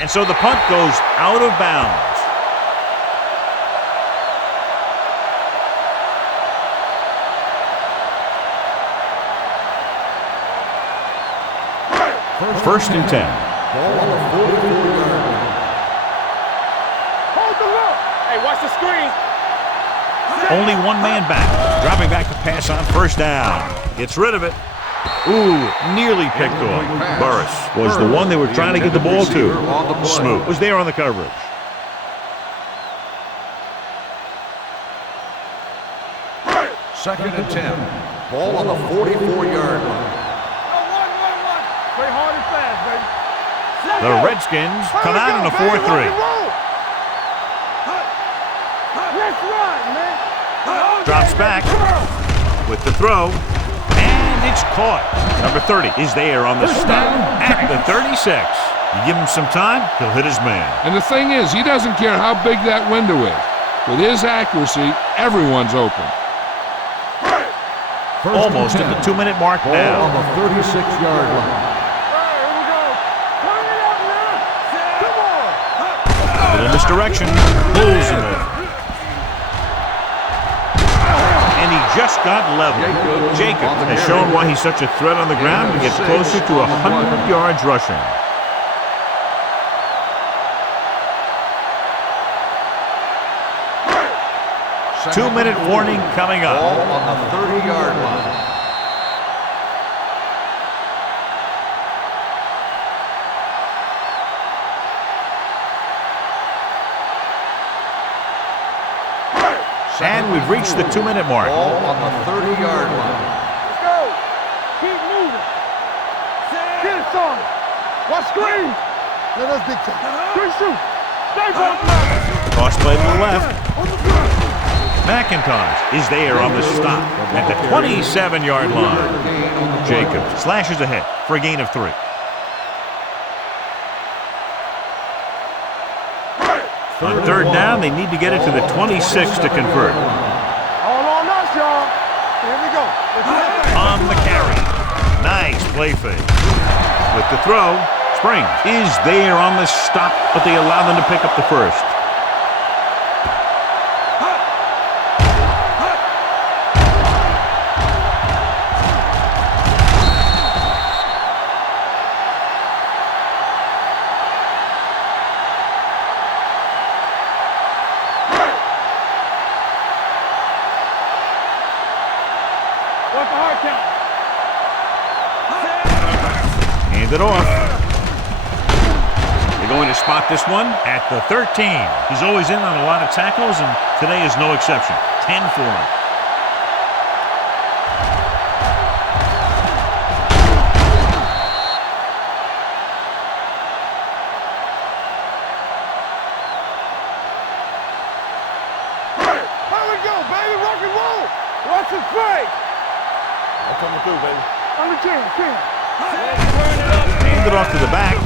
And so the punt goes out of bounds. First and 10. Hold the look. Hey, watch the screen. Only one man back. Dropping back to pass on first down. Gets rid of it. Ooh, nearly picked off. Burris was the one they were trying to get the ball to. Smoot was there on the coverage. Second and 10. Ball on the 44-yard line. Play hard and fast, baby. The Redskins come out in a 4-3. Let's run, man. Drops back with the throw. And it's caught. Number 30 is there on the stop at the 36. You give him some time, he'll hit his man. And the thing is, he doesn't care how big that window is. With his accuracy, everyone's open. Almost at the 2-minute mark Ball now. on the 36-yard line. Here we go. Turn it up now. Come on. A little misdirection. Pulls him in. And he just got level. Jacob has shown why he's such a threat on the ground and gets closer to 100 yards rushing. Two-minute warning coming up. Ball on the 30-yard line. And we've reached the 2-minute mark. Ball on the 30-yard line. Let's go. Keep moving. Get it started. Watch screen. Let us dictate. Good shoot. Stay back. Cross play to the left. McIntosh is there on the stop at the 27-yard line. Jacob slashes ahead for a gain of 3. On third down, they need to get it to the 26 to convert. All on us, y'all. Here we go. On the carry. Nice play fake. With the throw, Springs is there on the stop, but they allow them to pick up the first. What's the hard count? Hand it off. They're going to spot this one at the 13. He's always in on a lot of tackles, and today is no exception. 10 for him. Here we go, baby. Rock and roll. Watch it play. I'm coming through, baby. On the 10. Hand it off to the back.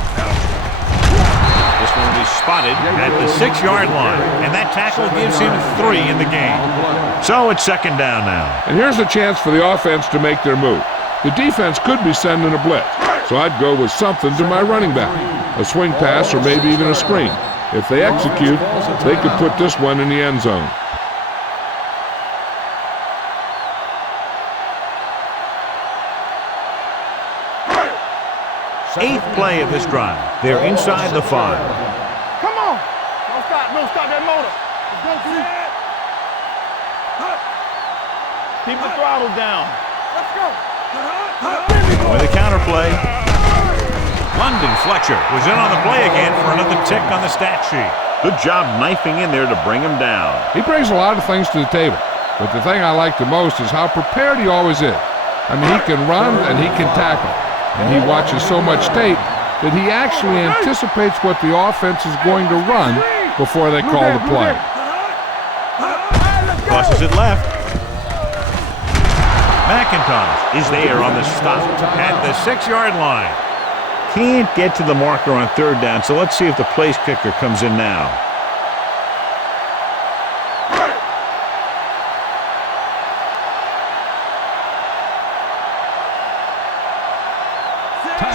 This one will be spotted at the 6-yard line, and that tackle gives him 3 in the game. So it's second down now. And here's a chance for the offense to make their move. The defense could be sending a blitz, so I'd go with something to my running back. A swing pass or maybe even a screen. If they execute, they could put this one in the end zone. Eighth play of this drive. They're inside the 5. Come on. Don't stop that motor. Let's go, Pete. Keep the throttle down. Let's go. With a counterplay. London Fletcher was in on the play again for another tick on the stat sheet. Good job knifing in there to bring him down. He brings a lot of things to the table, but the thing I like the most is how prepared he always is. I mean, he can run and he can tackle, and he watches so much tape that he actually anticipates what the offense is going to run before they call the play. Crosses it left. McIntosh is there on the stop at the 6-yard line. Can't get to the marker on third down, so let's see if the place kicker comes in now.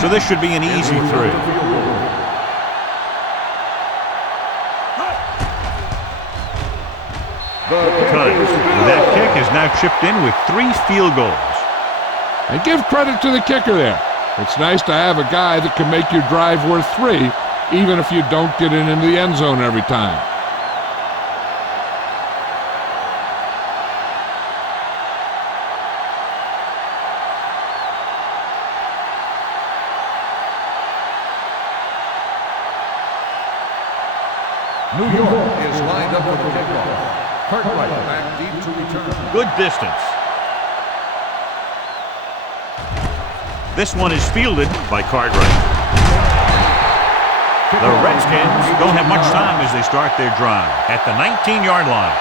So this should be an easy 3. Times. That kick is now chipped in with 3 field goals. And give credit to the kicker there. It's nice to have a guy that can make your drive worth 3, even if you don't get it into the end zone every time. New York is lined up for the kickoff. Cartwright back deep to return. Good distance. This one is fielded by Cartwright. The Redskins don't have much time as they start their drive at the 19-yard line.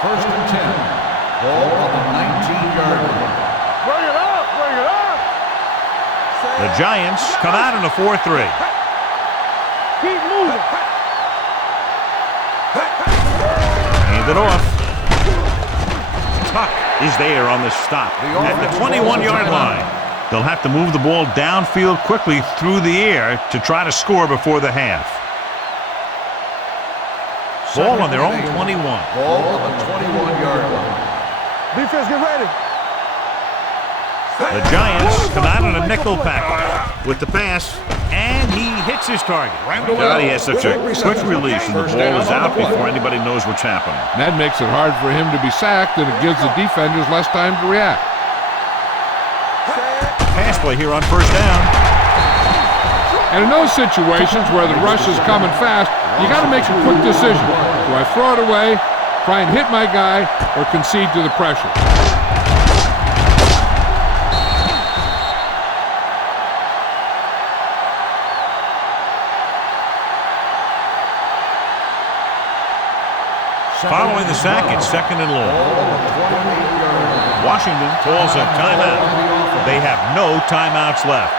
First and 10. Ball on the 19-yard line. Bring it up, bring it up. The Giants come out in a 4-3. Keep moving. Hand it off. Tuck is there on the stop at the 21-yard line. They'll have to move the ball downfield quickly through the air to try to score before the half. Ball on their own 21. Ball on the 21-yard line. Defense, get ready. The Giants come out in a nickel package with the pass, and he hits his target. God, he has such a quick release, and the ball is out before anybody knows what's happening. And that makes it hard for him to be sacked, and it gives the defenders less time to react. Pass play here on first down. And in those situations where the rush is coming fast, you got to make a quick decision. Do I throw it away, try and hit my guy, or concede to the pressure? Following the sack, it's second and long. Washington calls a timeout. They have no timeouts left.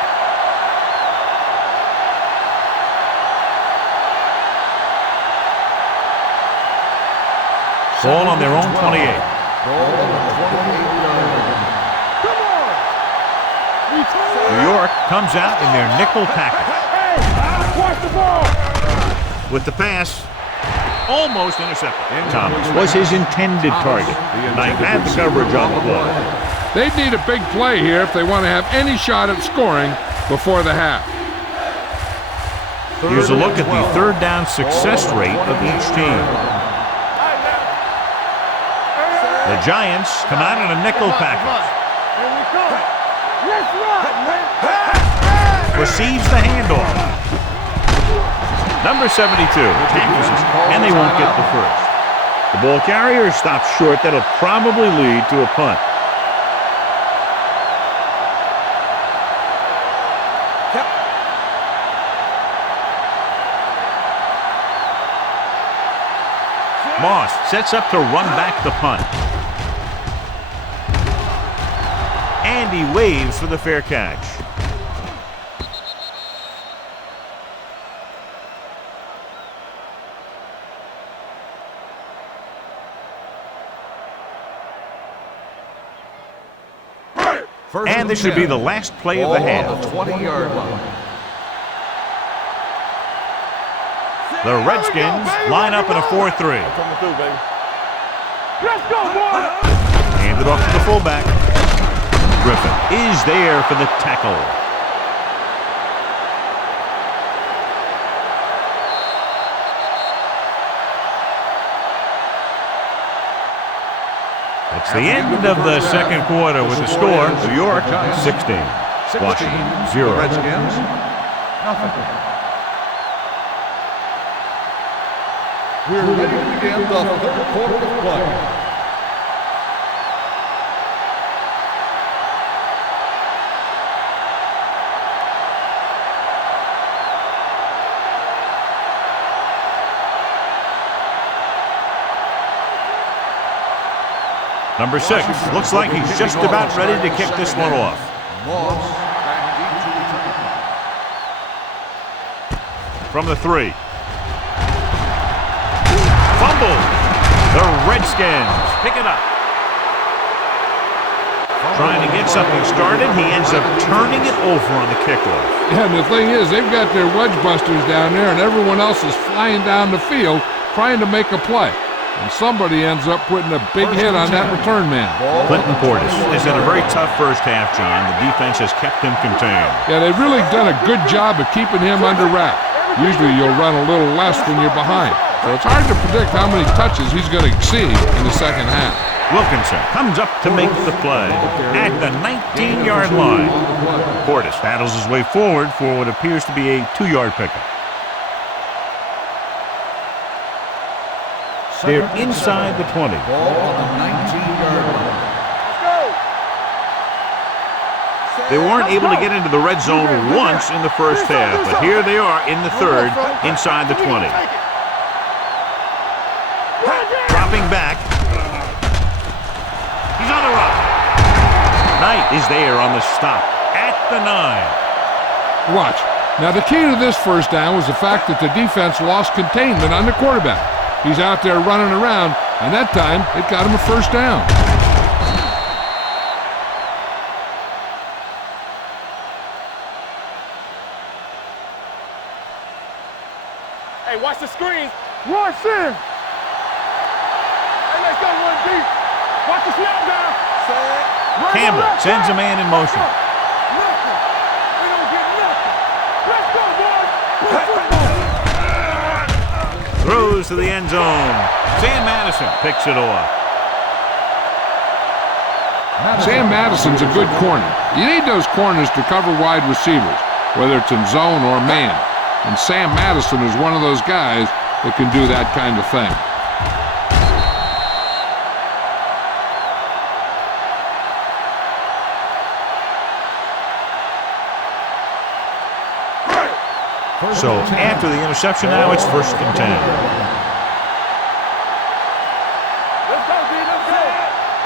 Ball on their own 28. New York comes out in their nickel package. Watch the ball. With the pass, almost intercepted. Thomas was his intended target. Knight had the coverage on the play. They'd need a big play here if they want to have any shot at scoring before the half. Here's a look at the third down success rate of each team. The Giants come out in a nickel package. Here we go. Let's run, man. Receives the handoff. Number 72 tackles it, and they won't get the first. The ball carrier stops short. That'll probably lead to a punt. Moss sets up to run back the punt. And he waves for the fair catch. And this should be the last play of the half. On the 20-yard line. The Redskins line up in a 4-3. Coming through, baby. Let's go, boy. Hand it off to the fullback. Griffin is there for the tackle. It's the end of the second quarter with the score. New York 16. Washington 0. Redskins, nothing. We're ready to begin the third quarter of play. Number 6 looks like he's just about ready to kick this one off. Moss back deep to return. From the 3. Fumble. The Redskins pick it up. Trying to get something started, he ends up turning it over on the kickoff. Yeah, and the thing is, they've got their wedge busters down there, and everyone else is flying down the field trying to make a play. And somebody ends up putting a big hit on that return man. Clinton Portis has had a very tough first half, John. The defense has kept him contained. Yeah, they've really done a good job of keeping him under wrap. Usually you'll run a little less when you're behind. So it's hard to predict how many touches he's going to see in the second half. Wilkinson comes up to make the play at the 19-yard line. Portis battles his way forward for what appears to be a 2-yard pickup. They're inside the 20. Ball on the 19-yard line. They weren't able to get into the red zone once in the first half, but here they are in the third, inside the 20. Dropping back. He's on the run. Knight is there on the stop at the 9. Watch. Now the key to this first down was the fact that the defense lost containment on the quarterback. He's out there running around, and that time it got him a first down. Hey, watch the screen. Rush in. Hey, let's go one deep. Watch the snap down. Campbell sends a man in motion. Nothing. We don't get nothing. Let's go, boys. Play football. Throws to the end zone. Sam Madison picks it off. Sam Madison's a good corner. You need those corners to cover wide receivers, whether it's in zone or man. And Sam Madison is one of those guys that can do that kind of thing. So after the interception now, it's 1st and 10. Let's go, D. Let's go.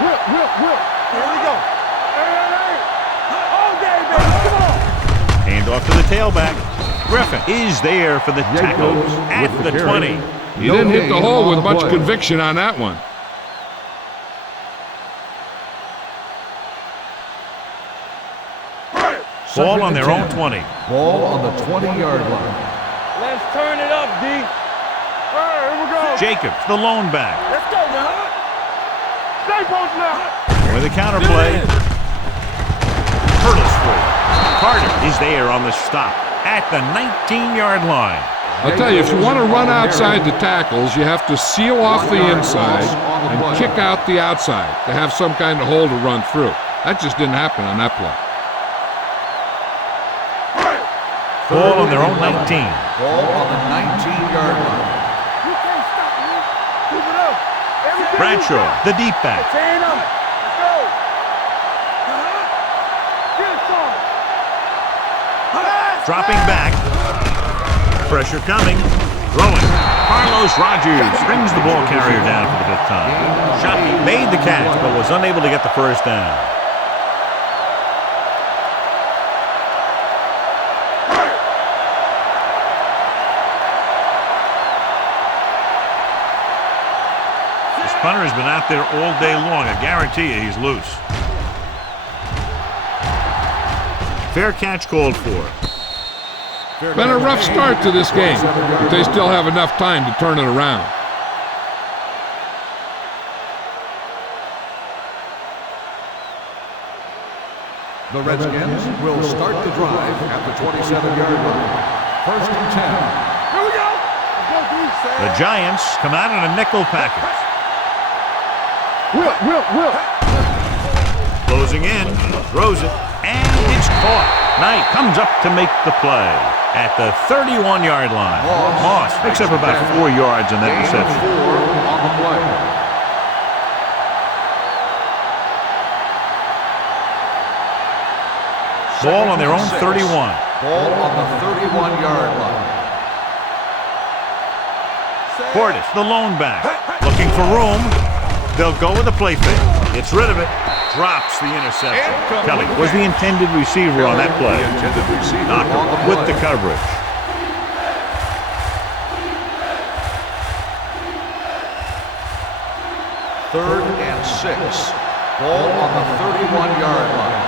Whip. Here we go. Hey. All day, baby. Come on. Hand off to the tailback. Griffin is there for the tackle at the 20. He didn't hit the hole with much conviction on that one. Ball on their own 20. Ball on the 20-yard line. Let's turn it up, D. All right, here we go. Jacobs, the lone back. Let's go now. Stay post now. With a counterplay. Hurdles free. Carter is there on the stop at the 19-yard line. I'll tell you, if you want to run outside the tackles, you have to seal off the inside and kick out the outside to have some kind of hole to run through. That just didn't happen on that play. Ball on their own 19. Ball on the 19-yard line. You can't stop me. Keep it up. Everything Bradshaw, the deep back. Chain up. Let's go. Get some. Dropping back. Pressure coming. Throwing. Carlos Rogers brings the ball carrier down for the 5th time. Shockey made the catch, but was unable to get the first down. Punter has been out there all day long. I guarantee you he's loose. Fair catch called for. Been a rough start to this game, but they still have enough time to turn it around. The Redskins will start the drive at the 27-yard line. 1st and 10. Here we go. Let's go, D. The Giants come out in a nickel package. Whip. Closing in, throws it, and it's caught. Knight comes up to make the play at the 31-yard line. Moss picks up about 4 yards on that reception. 4 on the play. Ball on their own 31. Ball on the 31-yard line. Portis, the lone back, looking for room. They'll go with the play fake. Gets rid of it. Drops the interception. Kelly was the intended receiver on that play. Knocker with the coverage. Third and 6. Ball on the 31-yard line.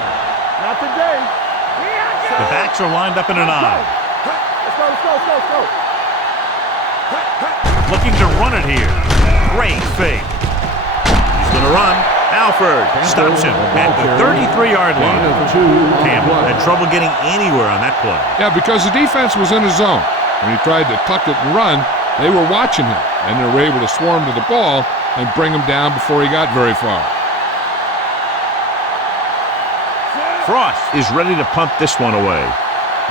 Not today. The backs are lined up in an I. Let's go. Looking to run it here. Great fake. He's going to run. Alford stops him at the 33-yard line. Campbell had trouble getting anywhere on that play. Yeah, because the defense was in his zone. When he tried to tuck it and run, they were watching him, and they were able to swarm to the ball and bring him down before he got very far. Frost is ready to punt this one away.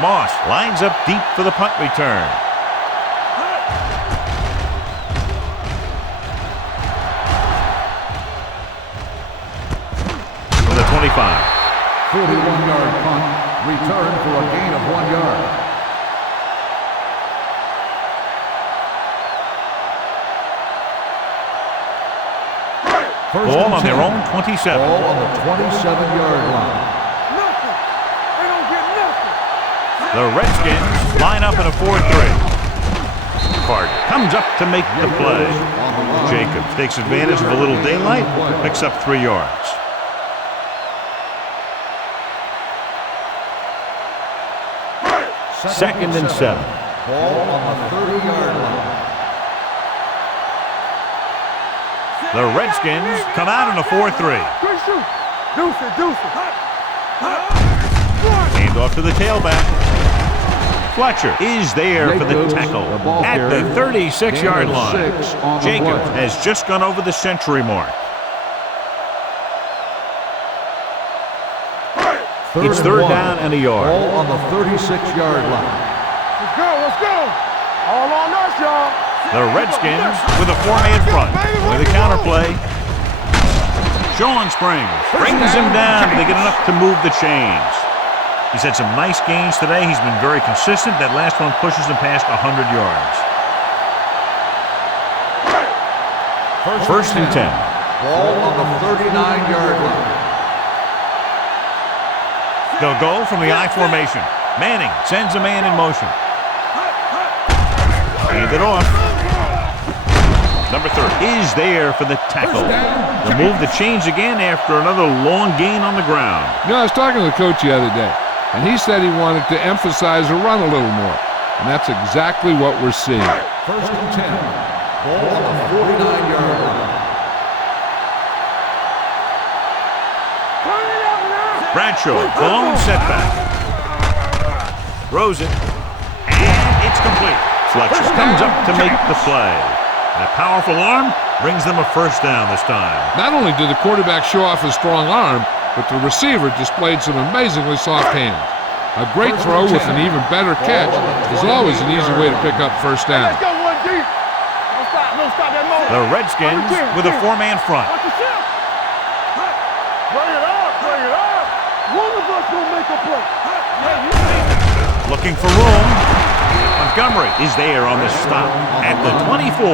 Moss lines up deep for the punt return. From the 25. 41-yard punt, return for a gain of 1 yard. Ball on their own 27. Ball on the 27-yard line. Nothing. They don't get nothing. The Redskins line up in a 4-3. Hart comes up to make the play. Jacobs takes advantage of a little daylight, picks up 3 yards. Second and 7. Ball on the 30-yard line. The Redskins come out in a 4-3. Good shoot. Deuce it. Hand off to the tailback. Fletcher is there for the tackle at the 36-yard line. Jacobs has just gone over the century mark. It's third down and a yard. Ball on the 36-yard line. Let's go. All on us, y'all. The Redskins with a 4-man front. With a counterplay. Sean Springs brings him down. They get enough to move the chains. He's had some nice gains today. He's been very consistent. That last one pushes him past 100 yards. First and 10. Ball on the 39-yard line. They'll go from the I formation. Manning sends a man in motion. Hand it off. Number 30 is there for the tackle. They'll move the chains again after another long gain on the ground. You know, I was talking to the coach the other day, and he said he wanted to emphasize the run a little more. And that's exactly what we're seeing. First and 10. Ball on the 49-yard line. Bradshaw, the lone setback. Throws it. And it's complete. Fletcher comes up to make the play. And a powerful arm brings them a first down this time. Not only did the quarterback show off his strong arm, but the receiver displayed some amazingly soft hands. A great throw with an even better catch is always an easy way to pick up first down. Let's go one deep. Don't stop that moment. The Redskins with a 4-man front. Watch the shot. Bring it up. One of us will make a play. Looking for room. Montgomery is there on the stop at the 24.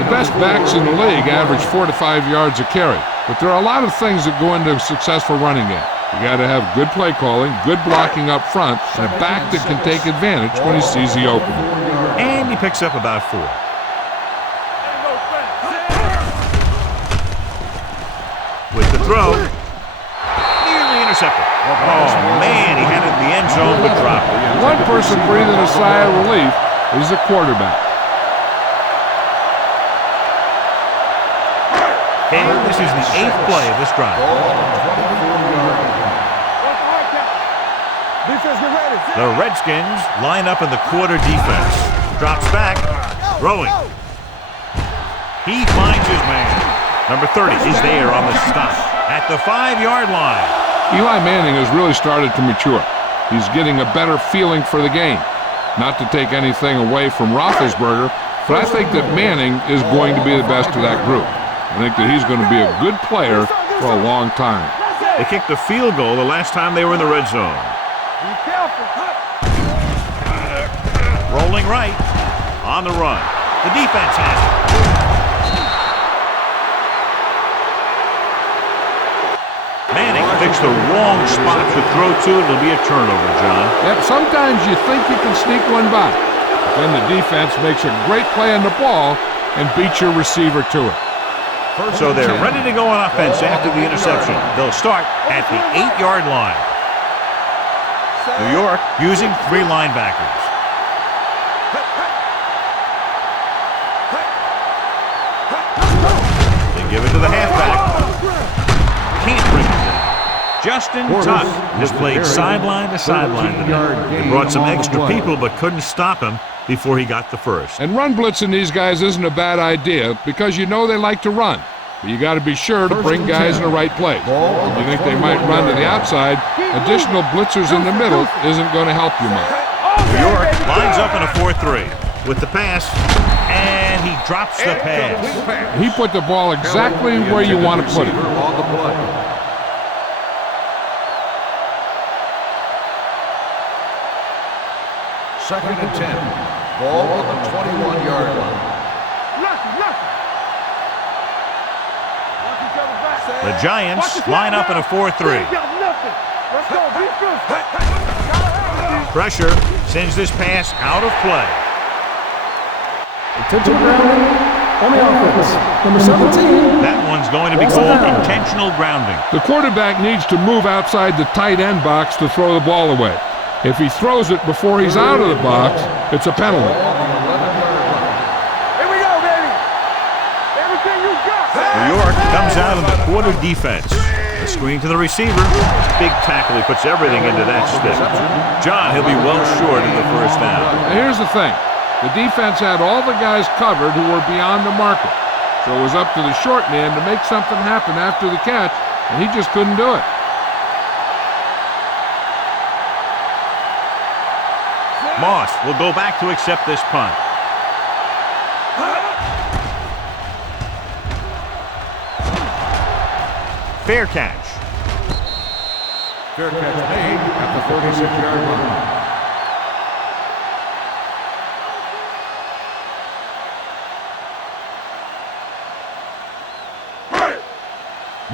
The best backs in the league average 4 to 5 yards a carry, but there are a lot of things that go into a successful running game. You got to have good play calling, good blocking up front, and a back that can take advantage when he sees the opening. And he picks up about 4. With the throw. Nearly intercepted. Oh, man, he had it in the end zone but dropped it. One person breathing a sigh of relief is the quarterback. And this is the 8th play of this drive. The Redskins line up in the quarter defense. Drops back. Throwing. He finds his man. Number 30 is there on the stop at the 5-yard line. Eli Manning has really started to mature. He's getting a better feeling for the game. Not to take anything away from Roethlisberger, but I think that Manning is going to be the best of that group. I think that he's going to be a good player for a long time. They kicked a field goal the last time they were in the red zone. Be careful. Rolling right. On the run. The defense has it. Manning picks the wrong spot to throw to. It'll be a turnover, John. Yep, sometimes you think you can sneak one by. But then the defense makes a great play on the ball and beats your receiver to it. So they're ready to go on offense after the interception. They'll start at the 8-yard line. New York using 3 linebackers. They give it to the halfback. Can't bring it down. Justin Tuck has played sideline to sideline tonight. They brought some extra people but couldn't stop him before he got the first. And run blitzing these guys isn't a bad idea because you know they like to run. But you got to be sure to bring guys in the right place. If you think they might run to the outside, additional blitzers in the middle isn't going to help you much. New York lines up in a 4-3 with the pass, and he drops the pass. He put the ball exactly where you want to put it. On the play. Second and 10. Ball on the 21-yard line. The Giants line up in a 4-3. Pressure sends this pass out of play. Intentional grounding on the offense. Number 17. That one's going to be called intentional grounding. The quarterback needs to move outside the tight end box to throw the ball away. If he throws it before he's out of the box, it's a penalty. Here we go, baby. Everything you got. New York comes out in the quarter defense. The screen to the receiver. Big tackle. He puts everything into that stick. John, he'll be well short of the first down. Now here's the thing. The defense had all the guys covered who were beyond the marker. So it was up to the short man to make something happen after the catch, and he just couldn't do it. Moss will go back to accept this punt. Fair catch. Fair catch made at the 36-yard line.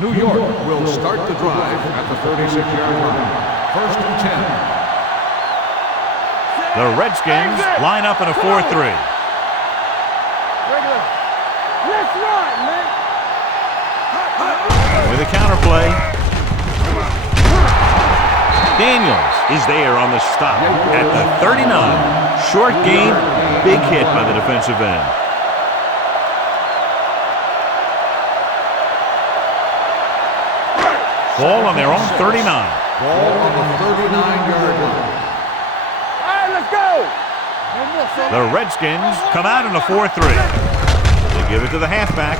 New York will start the drive at the 36-yard line. First and 10. The Redskins line up in a 4-3. Let's run, man. With a counterplay. Daniels is there on the stop at the 39. Short gain, big hit by the defensive end. Ball on their own 39. Ball on the 39-yard line. The Redskins come out in a 4-3. They give it to the halfback.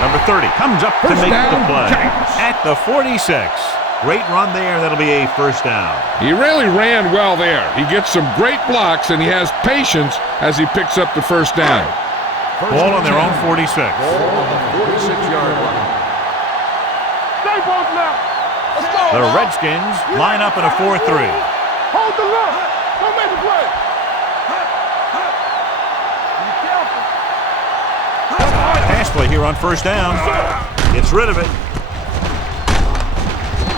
Number 30 comes up to make the play at the 46. Great run there. That'll be a first down. He really ran well there. He gets some great blocks, and he has patience as he picks up the first down. Ball on their own 46. Ball on the 46-yard line. Stay both left. Let's go. The Redskins line up in a 4-3. Hold the left. Don't make a play. Pass play here on first down. Gets rid of it.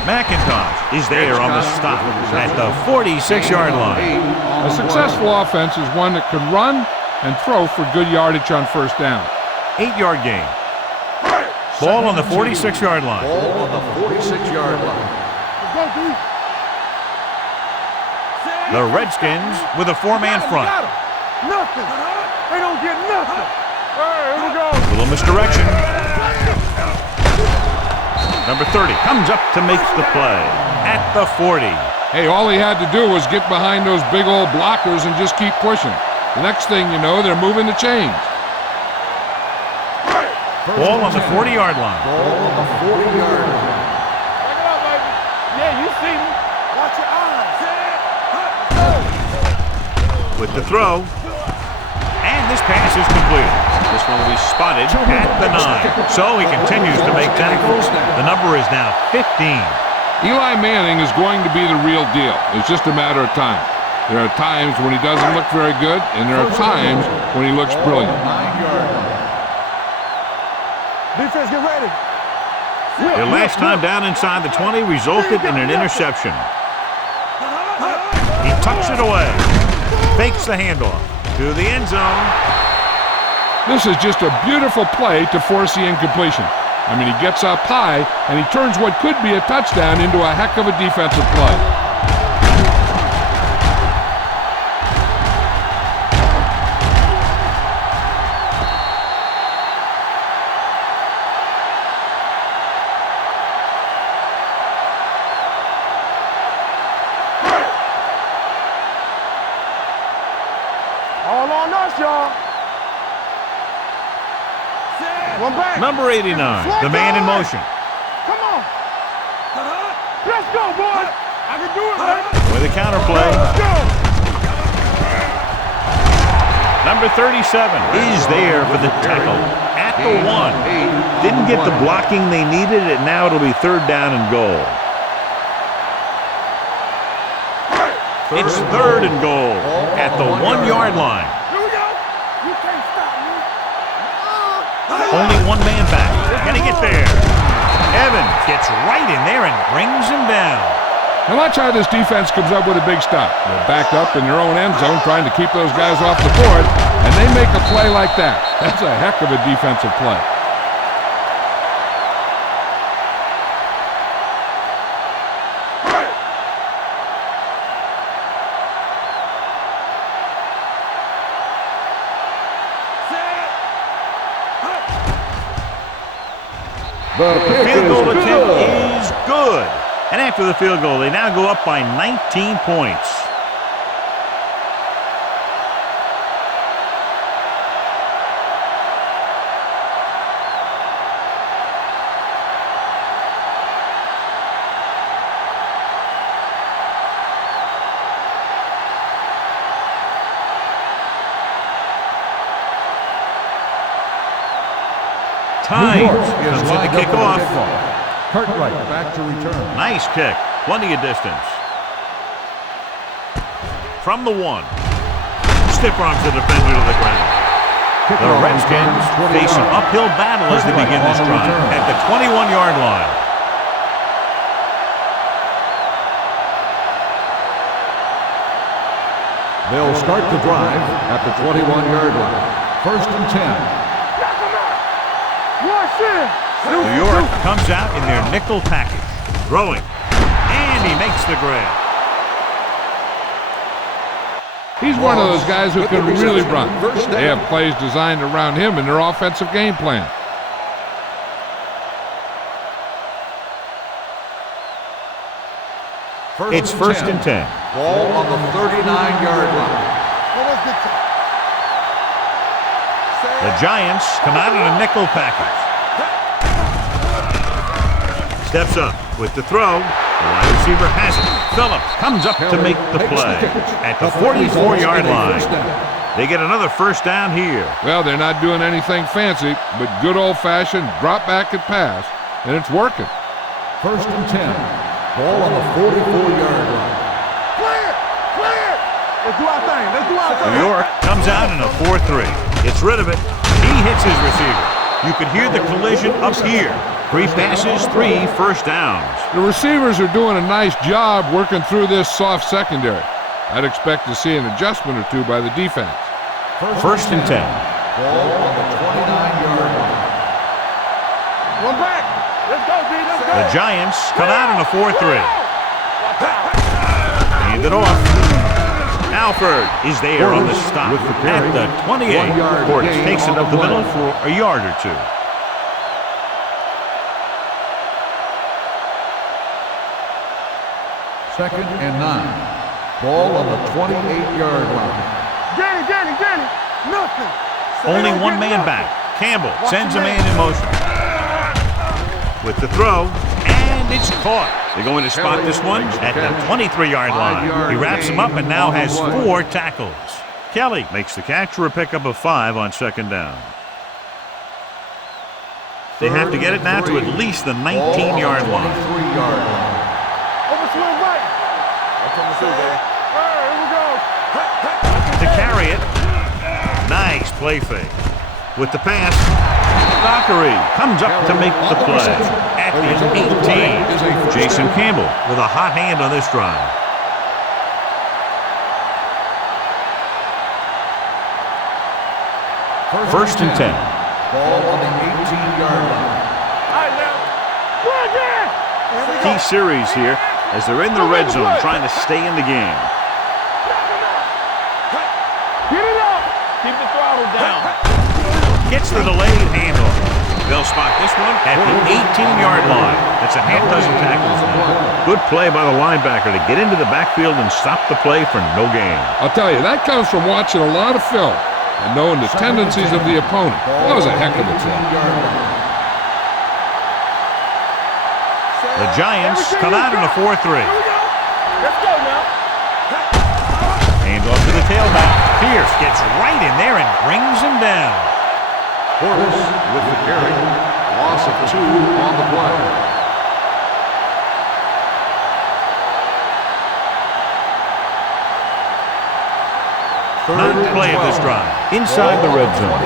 McIntosh is there on the stop at the 46-yard line. A successful offense is one that can run and throw for good yardage on first down. 8-yard gain. Ball on the 46-yard line. Ball on the 46-yard line. The Redskins with a 4-man front. Nothing. They don't get nothing. All right, here we go. Little misdirection. Number 30 comes up to make the play at the 40. Hey, all he had to do was get behind those big old blockers and just keep pushing. The next thing you know, they're moving the chains. Ball on the 40-yard line. Ball on the 40-yard line. Check it out, baby. Yeah, you see me. Watch your eyes. With the throw. And this pass is completed. This one will be spotted at the 9. So he continues to make tackles. The number is now 15. Eli Manning is going to be the real deal. It's just a matter of time. There are times when he doesn't look very good, and there are times when he looks brilliant. 9-yard line. Defense, get ready. Their last time down inside the 20 resulted in an interception. He tucks it away. Fakes the handoff to the end zone. This is just a beautiful play to force the incompletion. I mean, he gets up high, and he turns what could be a touchdown into a heck of a defensive play. All on us, y'all. One back. Number 89, the man in motion. Come on. Let's go, boy. I can do it, man. With a counter play. Let's go. Number 37 is there for the tackle at the 1. Didn't get the blocking they needed, and now it'll be 3rd down and goal. It's 3rd and goal at the 1-yard line. Here we go. You can't stop me. Only one man back. Can he get there? Evans gets right in there and brings him down. Now watch how this defense comes up with a big stop. They're backed up in their own end zone trying to keep those guys off the board, and they make a play like that. That's a heck of a defensive play. The field goal attempt is good. And after the field goal, they now go up by 19 points. Time comes in to kick off. Cartwright back to return. Nice kick. Plenty of distance. From the 1. Stiff arms the defender to the ground. The Redskins face an uphill battle as they begin this drive at the 21-yard line. They'll start the drive at the 21-yard line. 1st and 10. New York comes out in their nickel package. Throwing. And he makes the grab. He's one of those guys who can really run. They have plays designed around him in their offensive game plan. It's 1st and 10. Ball on the 39-yard line. The Giants come out in a nickel package. Steps up with the throw. The wide receiver has it. Phillips comes up to make the play at the 44-yard line. They get another 1st down here. Well, they're not doing anything fancy, but good old-fashioned drop back and pass, and it's working. 1st and 10. Ball on the 44-yard line. Clear! Clear! Let's do our thing. Let's do our thing. New York comes out in a 4-3. Gets rid of it. He hits his receiver. You can hear the collision up here. 3 passes, 3 first downs. The receivers are doing a nice job working through this soft secondary. I'd expect to see an adjustment or two by the defense. 1st and 10. Ball on the 29-yard line. One back. Let's go, D. Let's go. The Giants come out in a 4-3. Hand it off. Alford is there on the stop at the 28. Ports takes it up the middle for a yard or 2. 2nd and 9. Ball on the 28-yard line. Danny. Nothing. Only one man back. Campbell sends a man in motion. With the throw, and it's caught. They're going to spot this one at the 23-yard line. He wraps him up and now has 4 tackles. Kelly makes the catch for a pickup of 5 on 2nd down. They have to get it now to at least the 19-yard line. Overswing right. That's on the field, man. Here we go. To carry it. Nice play fake. With the pass, Dockery comes up to make the play at the 18. Jason Campbell with a hot hand on this drive. First and 10. Ball on the 18-yard line. Key series here as they're in the red zone trying to stay in the game. Get it up. Keep the throttle down. Gets the delayed handoff. They'll spot this one at the 18-yard line. That's a half dozen tackles now. Good play by the linebacker to get into the backfield and stop the play for no gain. I'll tell you, that comes from watching a lot of film and knowing the tendencies of the opponent. That was a heck of a play. The Giants come out in a 4-3. Let's go now. Hand off to the tailback. Pierce gets right in there and brings him down. Portis with the carry. Loss of 2 on the play. Ninth play of this drive. Inside the red zone.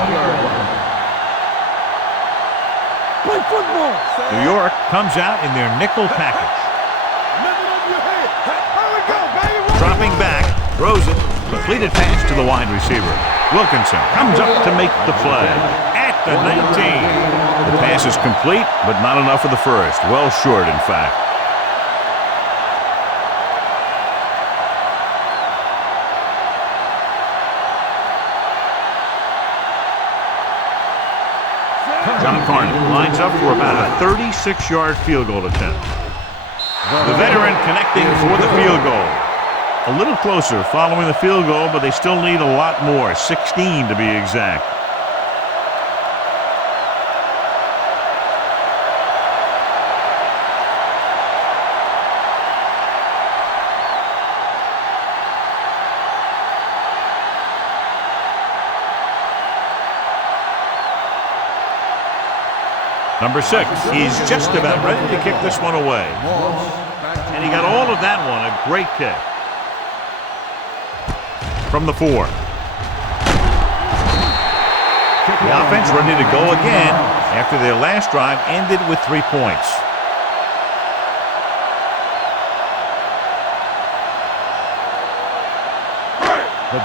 Play football. New York comes out in their nickel package. Lift it over your head. Here we go, baby. Dropping back, throws it. Completed pass to the wide receiver. Wilkinson comes up to make the play. At the 19. The pass is complete, but not enough for the first. Well short, in fact. John Carney lines up for about a 36-yard field goal attempt. The veteran connecting for the field goal. A little closer following the field goal, but they still need a lot more. 16 to be exact. Number 6, he's just about ready to kick this one away. And he got all of that one, a great kick. From the 4. The offense ready to go again after their last drive ended with 3 points.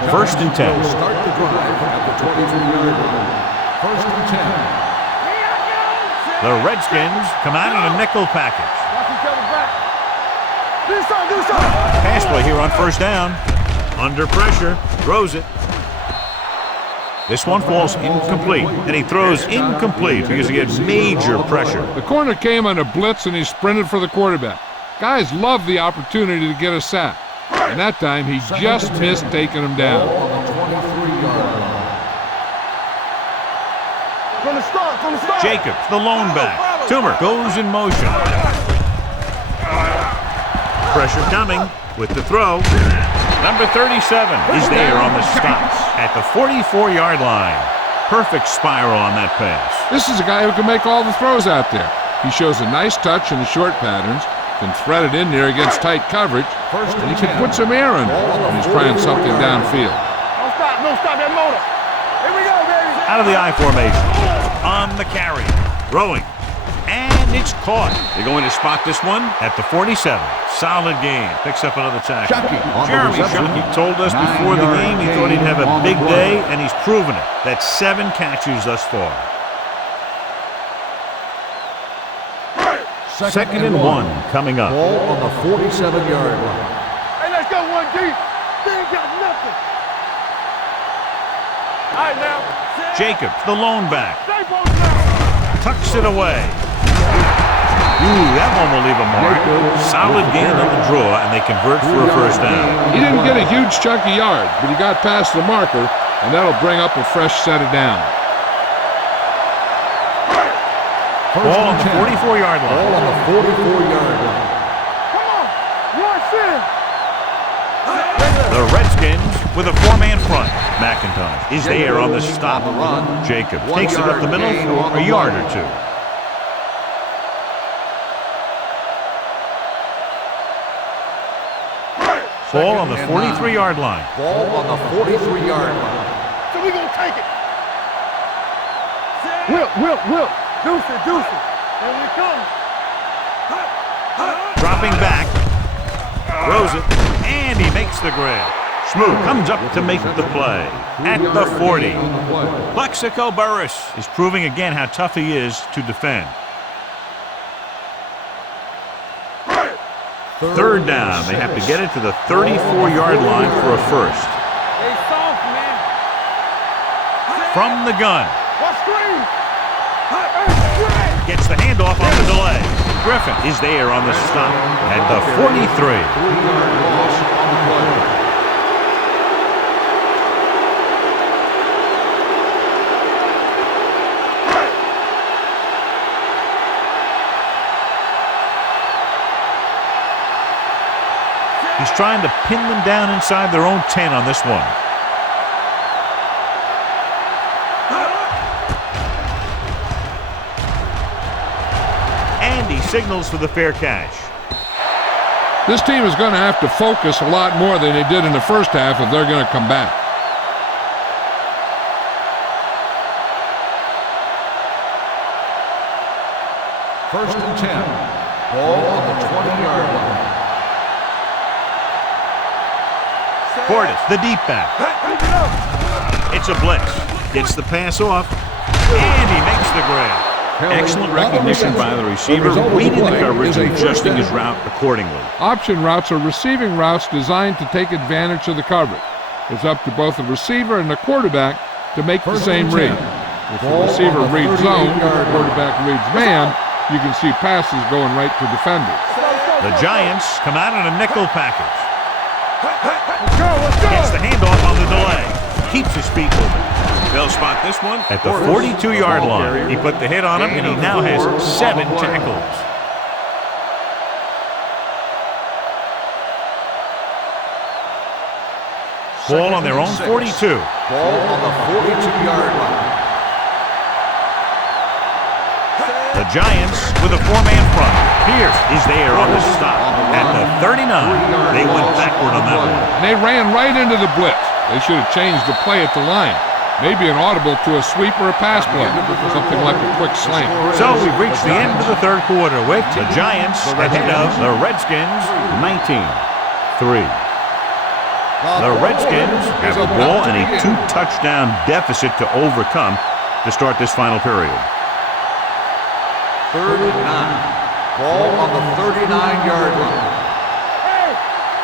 First and 10. Start the drive at the 23-yard line. First and 10. The Redskins come out in a nickel package. Watch each other back. Do something. Pass play here on first down. Under pressure, throws it. This one falls incomplete, and he throws incomplete because he gets major pressure. The corner came on a blitz, and he sprinted for the quarterback. Guys love the opportunity to get a sack. And that time, he just missed taking him down. On the 23-yard line. From the start. Jacobs, the lone back. Toomer goes in motion. Pressure coming with the throw. Number 37 is there on the stop at the 44-yard line. Perfect spiral on that pass. This is a guy who can make all the throws out there. He shows a nice touch in the short patterns, can thread it in there against tight coverage, and he can put some air in it when he's trying something downfield. Don't stop that motor. Here we go, baby. Out of the I formation. On the carry. Throwing. And it's caught. They're going to spot this one at the 47. Solid game. Picks up another tackle. Jeremy Shockey told us before the game he thought he'd have a big day, and he's proven it. That's 7 catches thus far. Second and 1 coming up. Ball on the 47-yard line. Hey, let's go one deep. They ain't got nothing. All right, now. Jacobs, the lone back. Stay post now. Tucks it away. Ooh, that one will leave a mark. Solid gain on the draw, and they convert for a first down. He didn't get a huge chunk of yards, but he got past the marker, and that'll bring up a fresh set of downs. Ball on the 44-yard line. Ball on the 44-yard line. Come on. Rush in. The Redskins with a 4-man front. McIntosh is there on the stop. Jacobs takes it up the middle for a yard or 2. Ball on the 43-yard line. Ball on the 43-yard line. So we gonna take it. Will. Deuce it. And we come. Dropping back. Throws it. And he makes the grab. Smooth comes up to make the play at the 40. Plexico Burris is proving again how tough he is to defend. Third down. They have to get it to the 34-yard line for a first. They soft, man. From the gun. Watch screen. Gets the handoff on the delay. Griffin is there on the stop at the 43. 3-yard loss on the play. He's trying to pin them down inside their own 10 on this one. And he signals for the fair catch. This team is going to have to focus a lot more than they did in the first half if they're going to come back. First and 10. Ball on the 20-yard line. Portis, the deep back. It's a blitz. Gets the pass off, and he makes the grab. Excellent recognition by the receiver, reading the coverage and adjusting his route accordingly. Option routes are receiving routes designed to take advantage of the coverage. It's up to both the receiver and the quarterback to make the same read. If the receiver reads zone and the quarterback reads man, you can see passes going right to defenders. The Giants come out in a nickel package. Let's go. Gets the handoff on the delay. Keeps his feet moving. They'll spot this one at the 42-yard line. He put the hit on him, and he now has 7 tackles. Ball on their own 42. Ball on the 42-yard line. The Giants with a 4-man front. Pierce is there on the stop at the 39. They went backward on that one. And they ran right into the blitz. They should have changed the play at the line. Maybe an audible to a sweep or a pass play. Something like a quick slant. So we've reached the end of the third quarter with the Giants ahead of the Redskins 19-3. The Redskins have the ball and a 2-touchdown deficit to overcome to start this final period. 3rd and 9. Ball on the 39-yard line. Hey,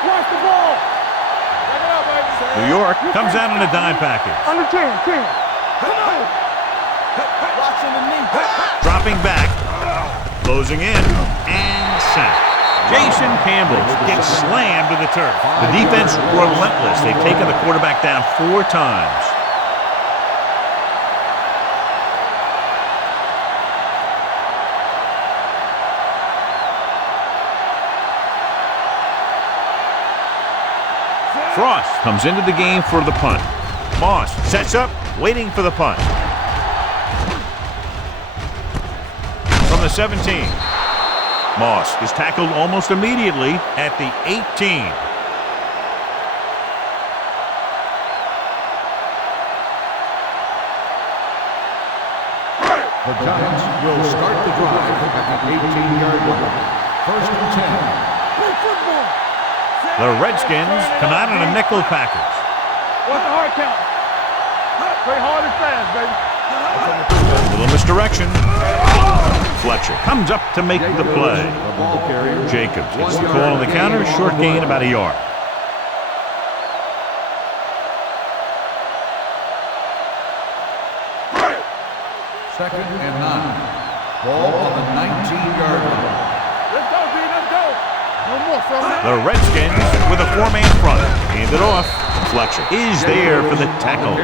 watch the ball. Check it out, baby. New York comes out in a dime package. Under 10. Come on. Watch underneath. Dropping back, closing in, and sacked. Jason Campbell gets slammed to the turf. The defense relentless. They've taken the quarterback down 4 times. Frost comes into the game for the punt. Moss sets up, waiting for the punt. From the 17. Moss is tackled almost immediately at the 18. The Giants will start the drive at the 18-yard line. 1st and 10. Play football. The Redskins come out in a nickel package. What's the hard count? Play hard and fast, baby. A little misdirection. Fletcher comes up to make the play. The ball carrier. Jacobs gets the call on the counter. Short gain about a yard. Second and 9. Ball on the 19-yard line. Let's go, B. Let's go. No more from that. The Redskins with a 4-man front. Hand it off. Fletcher is there for the tackle.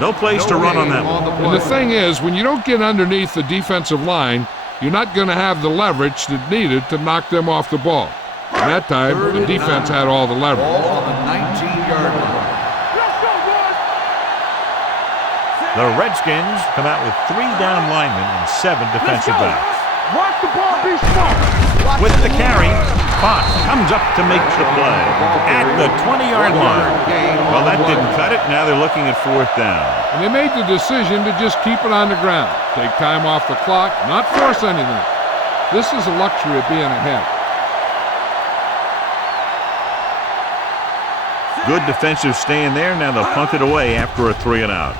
No place to run on that one. And the thing is, when you don't get underneath the defensive line, you're not going to have the leverage that needed to knock them off the ball. And that time, the defense had all the leverage. Ball on the 19-yard line. Let's go, boys. The Redskins come out with 3 down linemen and 7 defensive backs. Watch the ball, be smart. With the carry, Fox comes up to make the play at the 20-yard line. Well, that didn't cut it. Now they're looking at 4th down. And they made the decision to just keep it on the ground. Take time off the clock, not force anything. This is a luxury of being ahead. Good defensive stand there. Now they'll punt it away after a 3-and-out.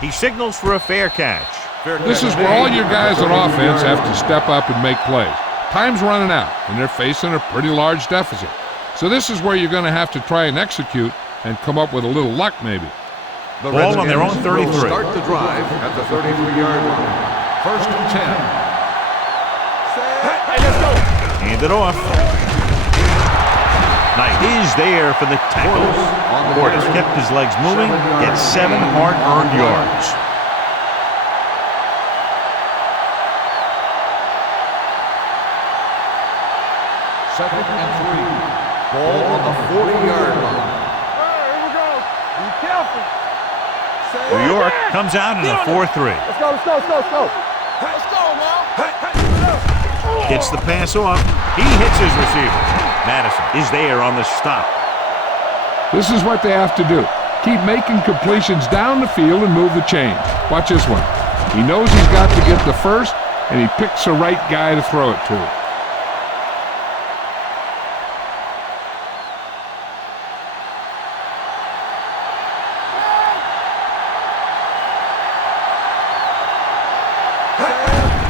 He signals for a fair catch. This is where all your guys on offense have to step up and make plays. Time's running out, and they're facing a pretty large deficit. So this is where you're going to have to try and execute and come up with a little luck maybe. The Ball on their own 33. Will start the drive at the 33-yard line. First and 10. Hey, let's go. Hand it off. Knight is there for the tackle. Portis kept his legs moving, gets 7 hard-earned yards. Second and 3. Ball on the 40-yard line. Here we go. Be careful. New York comes out in a 4-3. Let's go, let's go, let's go, let's go. Let's go, man. Gets the pass off. He hits his receiver. Madison is there on the stop. This is what they have to do. Keep making completions down the field and move the chains. Watch this one. He knows he's got to get the first, and he picks the right guy to throw it to.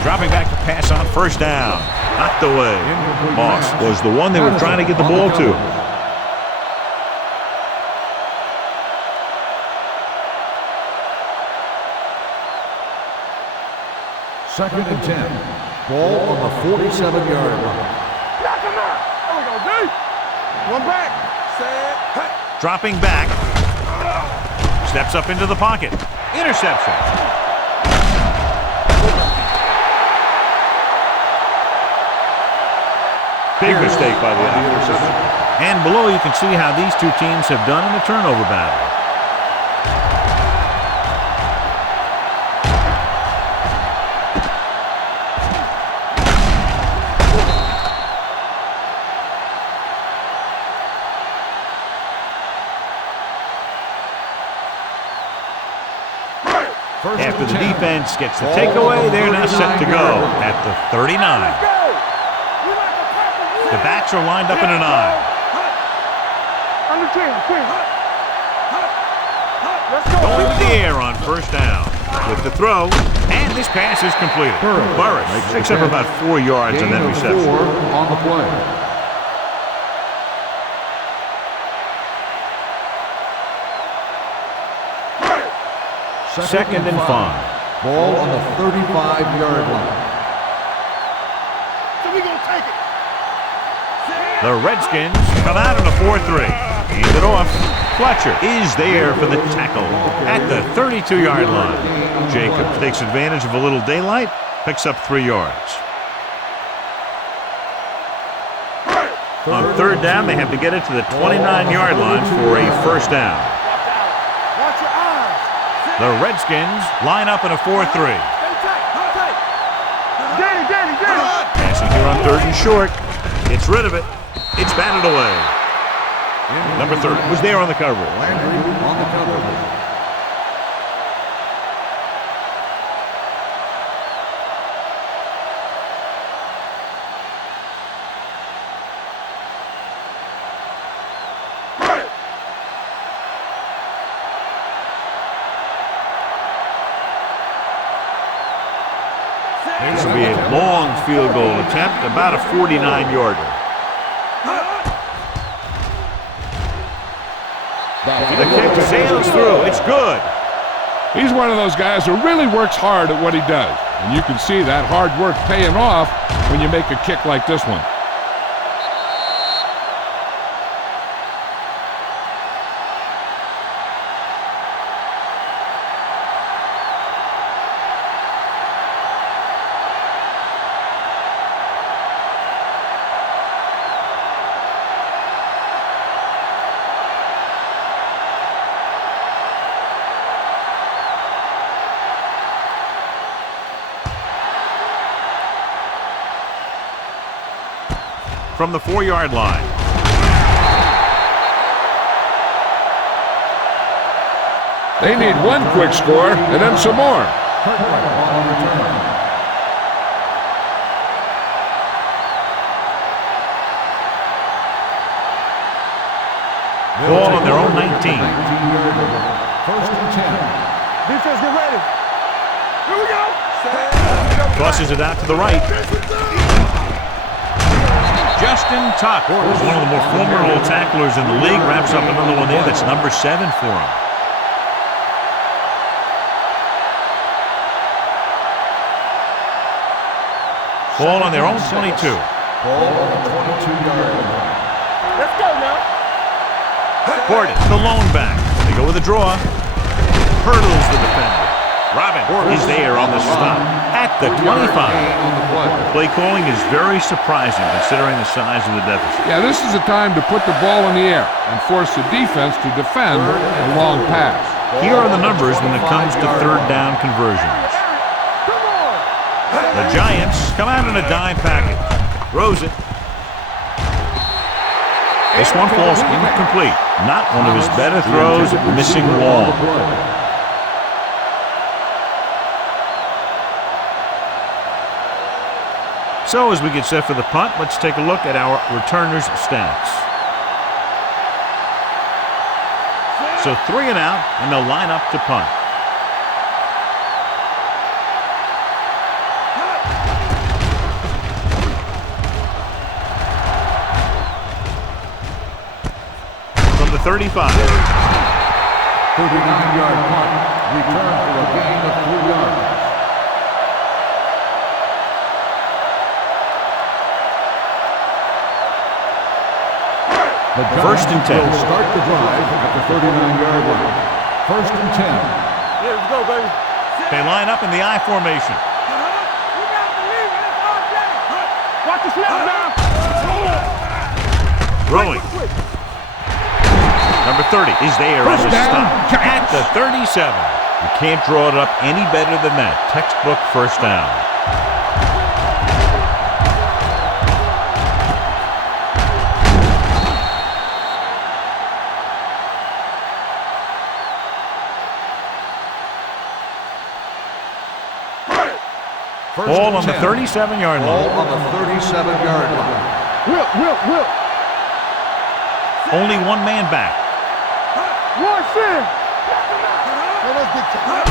Dropping back to pass on first down. Knocked away. Moss was the one they were trying to get the ball to. Second and 10. Ball on the 47-yard line. Knock him out. There we go, D. One back. Dropping back. Steps up into the pocket. Interception. Big mistake by the interception. And below you can see how these two teams have done in the turnover battle. After the defense gets the takeaway, they're now set to go at the 39. The backs are lined up in an I. Under 10, 10. Let's go. Going to the air on first down. With the throw, and this pass is completed. Burris picks up about 4 yards on that reception. 4 on the play. Second and 5. Ball on the 35-yard line. So we gonna take it. The Redskins come out in a 4-3. Hand it off. Fletcher is there for the tackle at the 32-yard line. Jacobs takes advantage of a little daylight, picks up 3 yards. On third down, they have to get it to the 29-yard line for a first down. Watch your eyes. The Redskins line up in a 4-3. Stay tight, tight. Get it. Passing here on third and short. Gets rid of it. It's batted away. Number 30 was there on the cover. Landry on the cover. This will be a long field goal attempt, about a 49-yarder. The kick sails through. It's good. He's one of those guys who really works hard at what he does. And you can see that hard work paying off when you make a kick like this one. From the 4-yard line. They need one quick score and then some more. their own 19. 19-yard line. First and 10. Defense, get ready. Here we go. Tosses it out to the right. Justin Tuck is one of the more formidable tacklers in the league. Wraps up another one there. That's number 7 for him. Ball on their own 22. Ball on the 22-yard line. Let's go now. Portis, the lone back. They go with a draw. Hurdles the defender. Robin is there on the stop at the 25. On the play. Play calling is very surprising considering the size of the deficit. Yeah, this is the time to put the ball in the air and force the defense to defend a long pass. Here are the numbers when it comes to third down conversions. The Giants come out in a dime package. Throws it. This one falls incomplete. Not one of his better throws, missing long. So as we get set for the punt, let's take a look at our returners' stats. So 3 and out, and they'll line up to punt. From the 35. 39-yard punt. Return for a gain of 3 yards. The First and 10. Will start the drive at the 39-yard line. First and 10. Yeah, let's go, baby. They line up in the I formation. Watch the snap now. Throwing. Number 30 is there on the stop at the 37. You can't draw it up any better than that. Textbook first down. Ball on the 37-yard Ball line. on the 37-yard line. Whip. Only one man back. Rush in. Man, that's big time.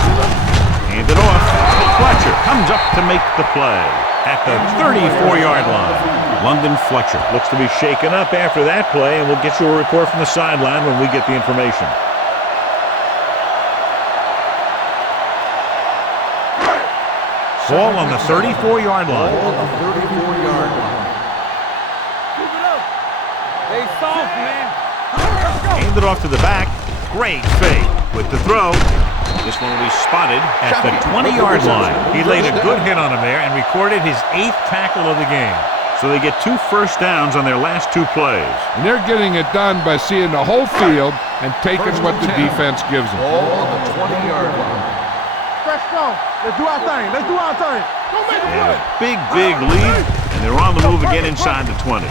Hand it off. Fletcher comes up to make the play at the 34-yard line. London Fletcher looks to be shaken up after that play, and we'll get you a report from the sideline when we get the information. Ball on the 34-yard line. Ball on the 34-yard line. They soft, man. Hand it off to the back. Great fake with the throw. This one will be spotted at the 20-yard line. He laid a good hit on him there and recorded his 8th tackle of the game. So they get 2 first downs on their last 2 plays. And they're getting it done by seeing the whole field and taking what the defense gives them. Ball on the 20-yard line. Fresh stone. Let's do our thing. Don't make a They have play. a big lead, and they're on the move again inside the 20.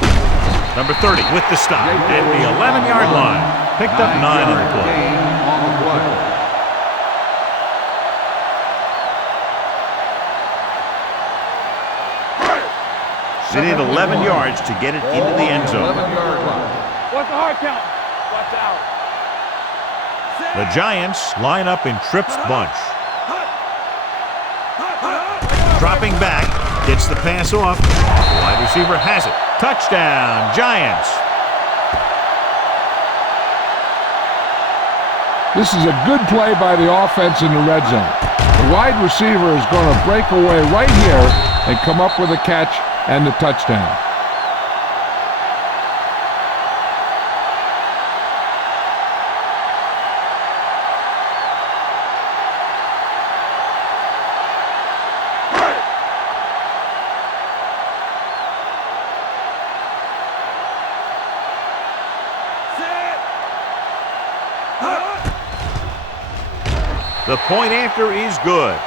Number 30 with the stop at the 11-yard line. Picked up 9 on the play. Gain on the play. They need 11 yards to get it into the end zone. 11-yard line. What's the hard count? Watch out. The Giants line up in Tripp's bunch. Dropping back, gets the pass off. Wide receiver has it. Touchdown, Giants. This is a good play by the offense in the red zone. The wide receiver is going to break away right here and come up with a catch and the touchdown. The point after is good.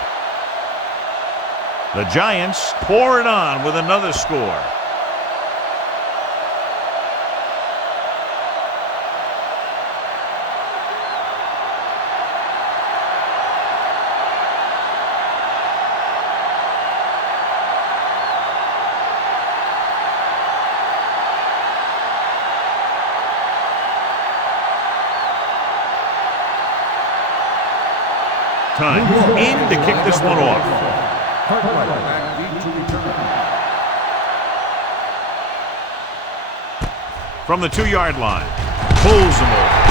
The Giants pour it on with another score. Time in to kick this one off. Cartwright back deep to return. From the 2-yard line. Pulls them over.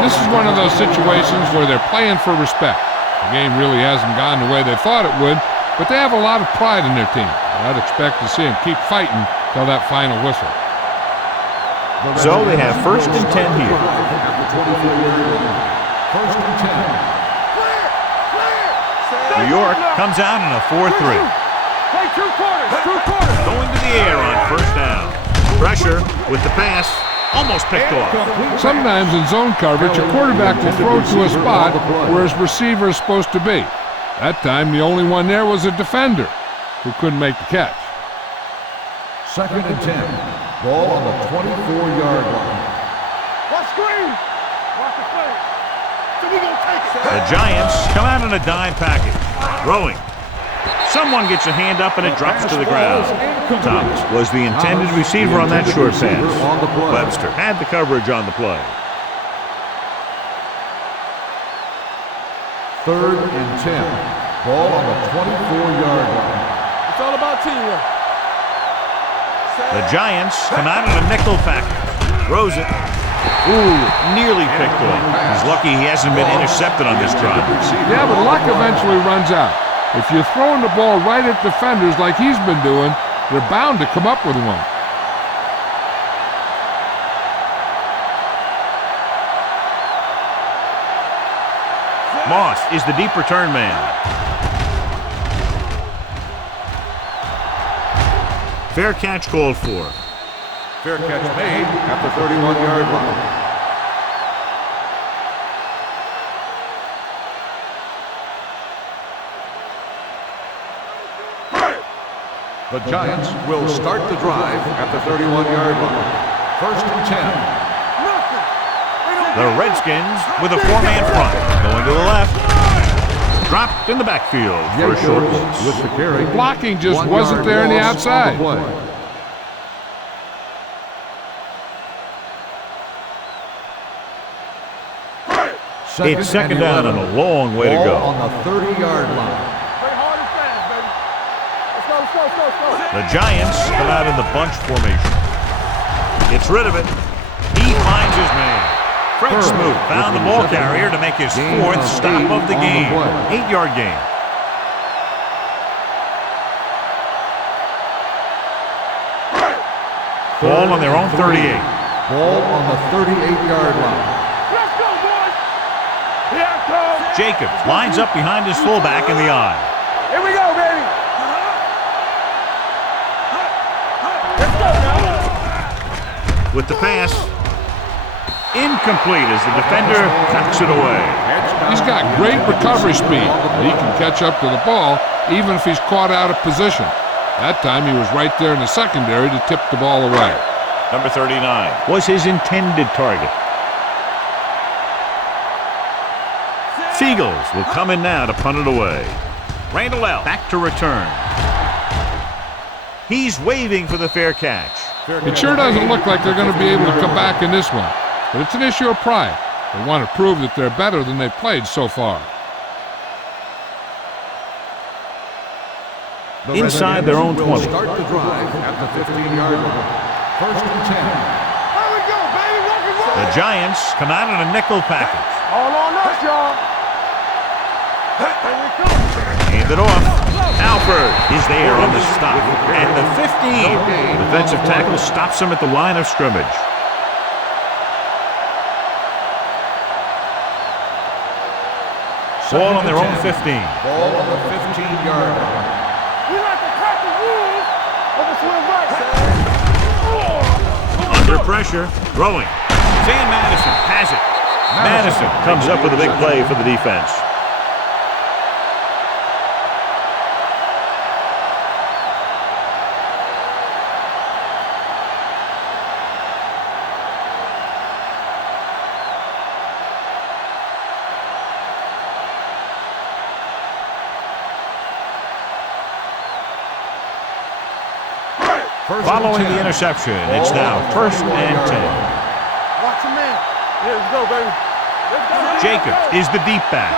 This is one of those situations where they're playing for respect. The game really hasn't gone the way they thought it would, but they have a lot of pride in their team. I'd expect to see them keep fighting till that final whistle. So they have 1st and 10 here. At the 24-yard line. 1st and 10. New York comes out in a 4-3. Play 2 quarters. 2 quarters. Going to the air on 1st down. Pressure with the pass. Almost picked off. Sometimes in zone coverage, a quarterback will throw to a spot where his receiver is supposed to be. That time, the only one there was a defender who couldn't make the catch. 2nd and 10. Ball on the 24-yard line. Watch screen. Watch the play. So we gonna take it. The Giants come out in a dime package. Throwing. Someone gets a hand up and it drops to the ground. Thomas was the intended receiver on that short pass. Webster had the coverage on the play. 3rd and 10. Ball on the 24-yard line. It's all about teamwork. The Giants come out in a nickel package. Throws it. Ooh, nearly picked off. He's lucky he hasn't been intercepted on this drive. Yeah, but luck eventually runs out. If you're throwing the ball right at defenders like he's been doing, they're bound to come up with one. Moss is the deep return man. Fair catch called for. Fair catch made at the 31-yard line. The Giants will start the drive at the 31-yard line. 1st and 10. The Redskins with a 4-man front. Going to the left. Dropped in the backfield for a short loss. With the carry. Blocking just wasn't there on the outside. It's 2nd down and a long way to go. On the 30-yard line. Play hard and fast, baby. Let's go. The Giants come out in the bunch formation. Gets rid of it. He finds his man. Fred Smoot found the ball carrier to make his 4th stop of the game. 8-yard gain. Ball on their own 38. Ball on the 38-yard line. Let's go, boys. Here it comes. Jacobs lines up behind his fullback in the eye. Here we go, baby. Let's go, now. With the pass, incomplete as the defender knocks it away. He's got great recovery speed. He can catch up to the ball even if he's caught out of position. That time he was right there in the secondary to tip the ball away. Number 39 was his intended target. Seagulls will come in now to punt it away. Randall L. back to return. He's waving for the fair catch. It sure doesn't look like they're going to be able to come back in this one, but it's an issue of pride. They want to prove that they're better than they've played so far. Inside their own 20. Start the drive at the 15-yard line. 1st and 10. Here we go, baby. Rock and roll. The Giants come out in a nickel package. All on us, y'all. Here we go. Hand it off. Alford is there on the stop. At the 15. The defensive tackle stops him at the line of scrimmage. Ball on their own 15. Ball on the 15-yard line. We like to crack the rules of the swim right. Under pressure, throwing. Sam Madison has it. Madison comes up with a big play for the defense. Following the interception, it's now 1st and 10. Watch your man. Here we go, baby. Let's go. Jacobs is the deep back.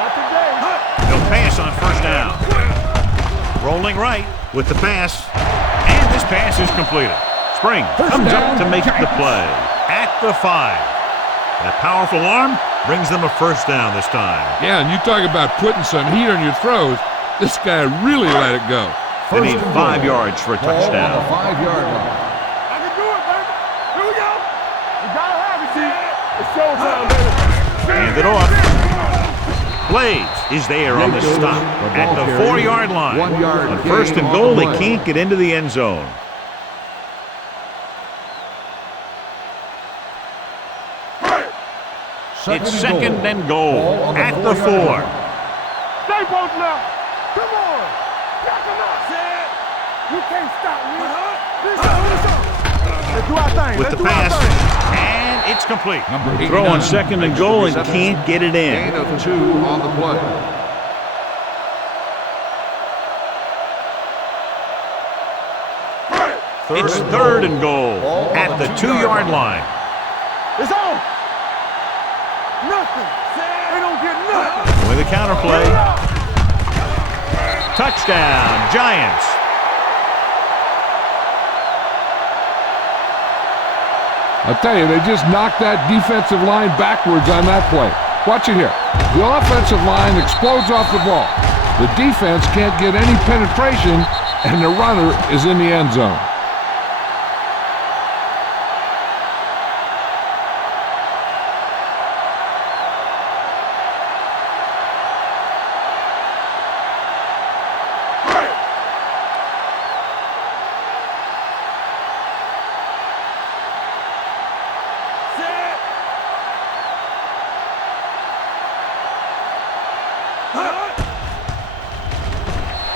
Not today. He'll pass on first down. Rolling right with the pass. And this pass is completed. Spring comes up to make the play at the 5. That powerful arm brings them a first down this time. Yeah, and you talk about putting some heat on your throws. This guy really let it go. They need 5 yards for a touchdown. 5-yard line. I can do it, baby. Here we go. We gotta have it, see. It's showtime, baby. Hand it off. Blades is there on the stop at the 4-yard line. 1 yard On first and gain goal, on the they play. can't get into the end zone. It's second and goal at the 4. Stay both now. Come on. Knock him out. You can't stop me. Let's do our thing. With the pass, and it's complete. Throw on second and goal and can't get it in. Gain of 2 on the play. It's third and goal at the 2-yard line. It's on. Nothing. They don't get nothing. With a counter play. Touchdown, Giants. I'll tell you, they just knocked that defensive line backwards on that play. Watch it here. The offensive line explodes off the ball. The defense can't get any penetration, and the runner is in the end zone.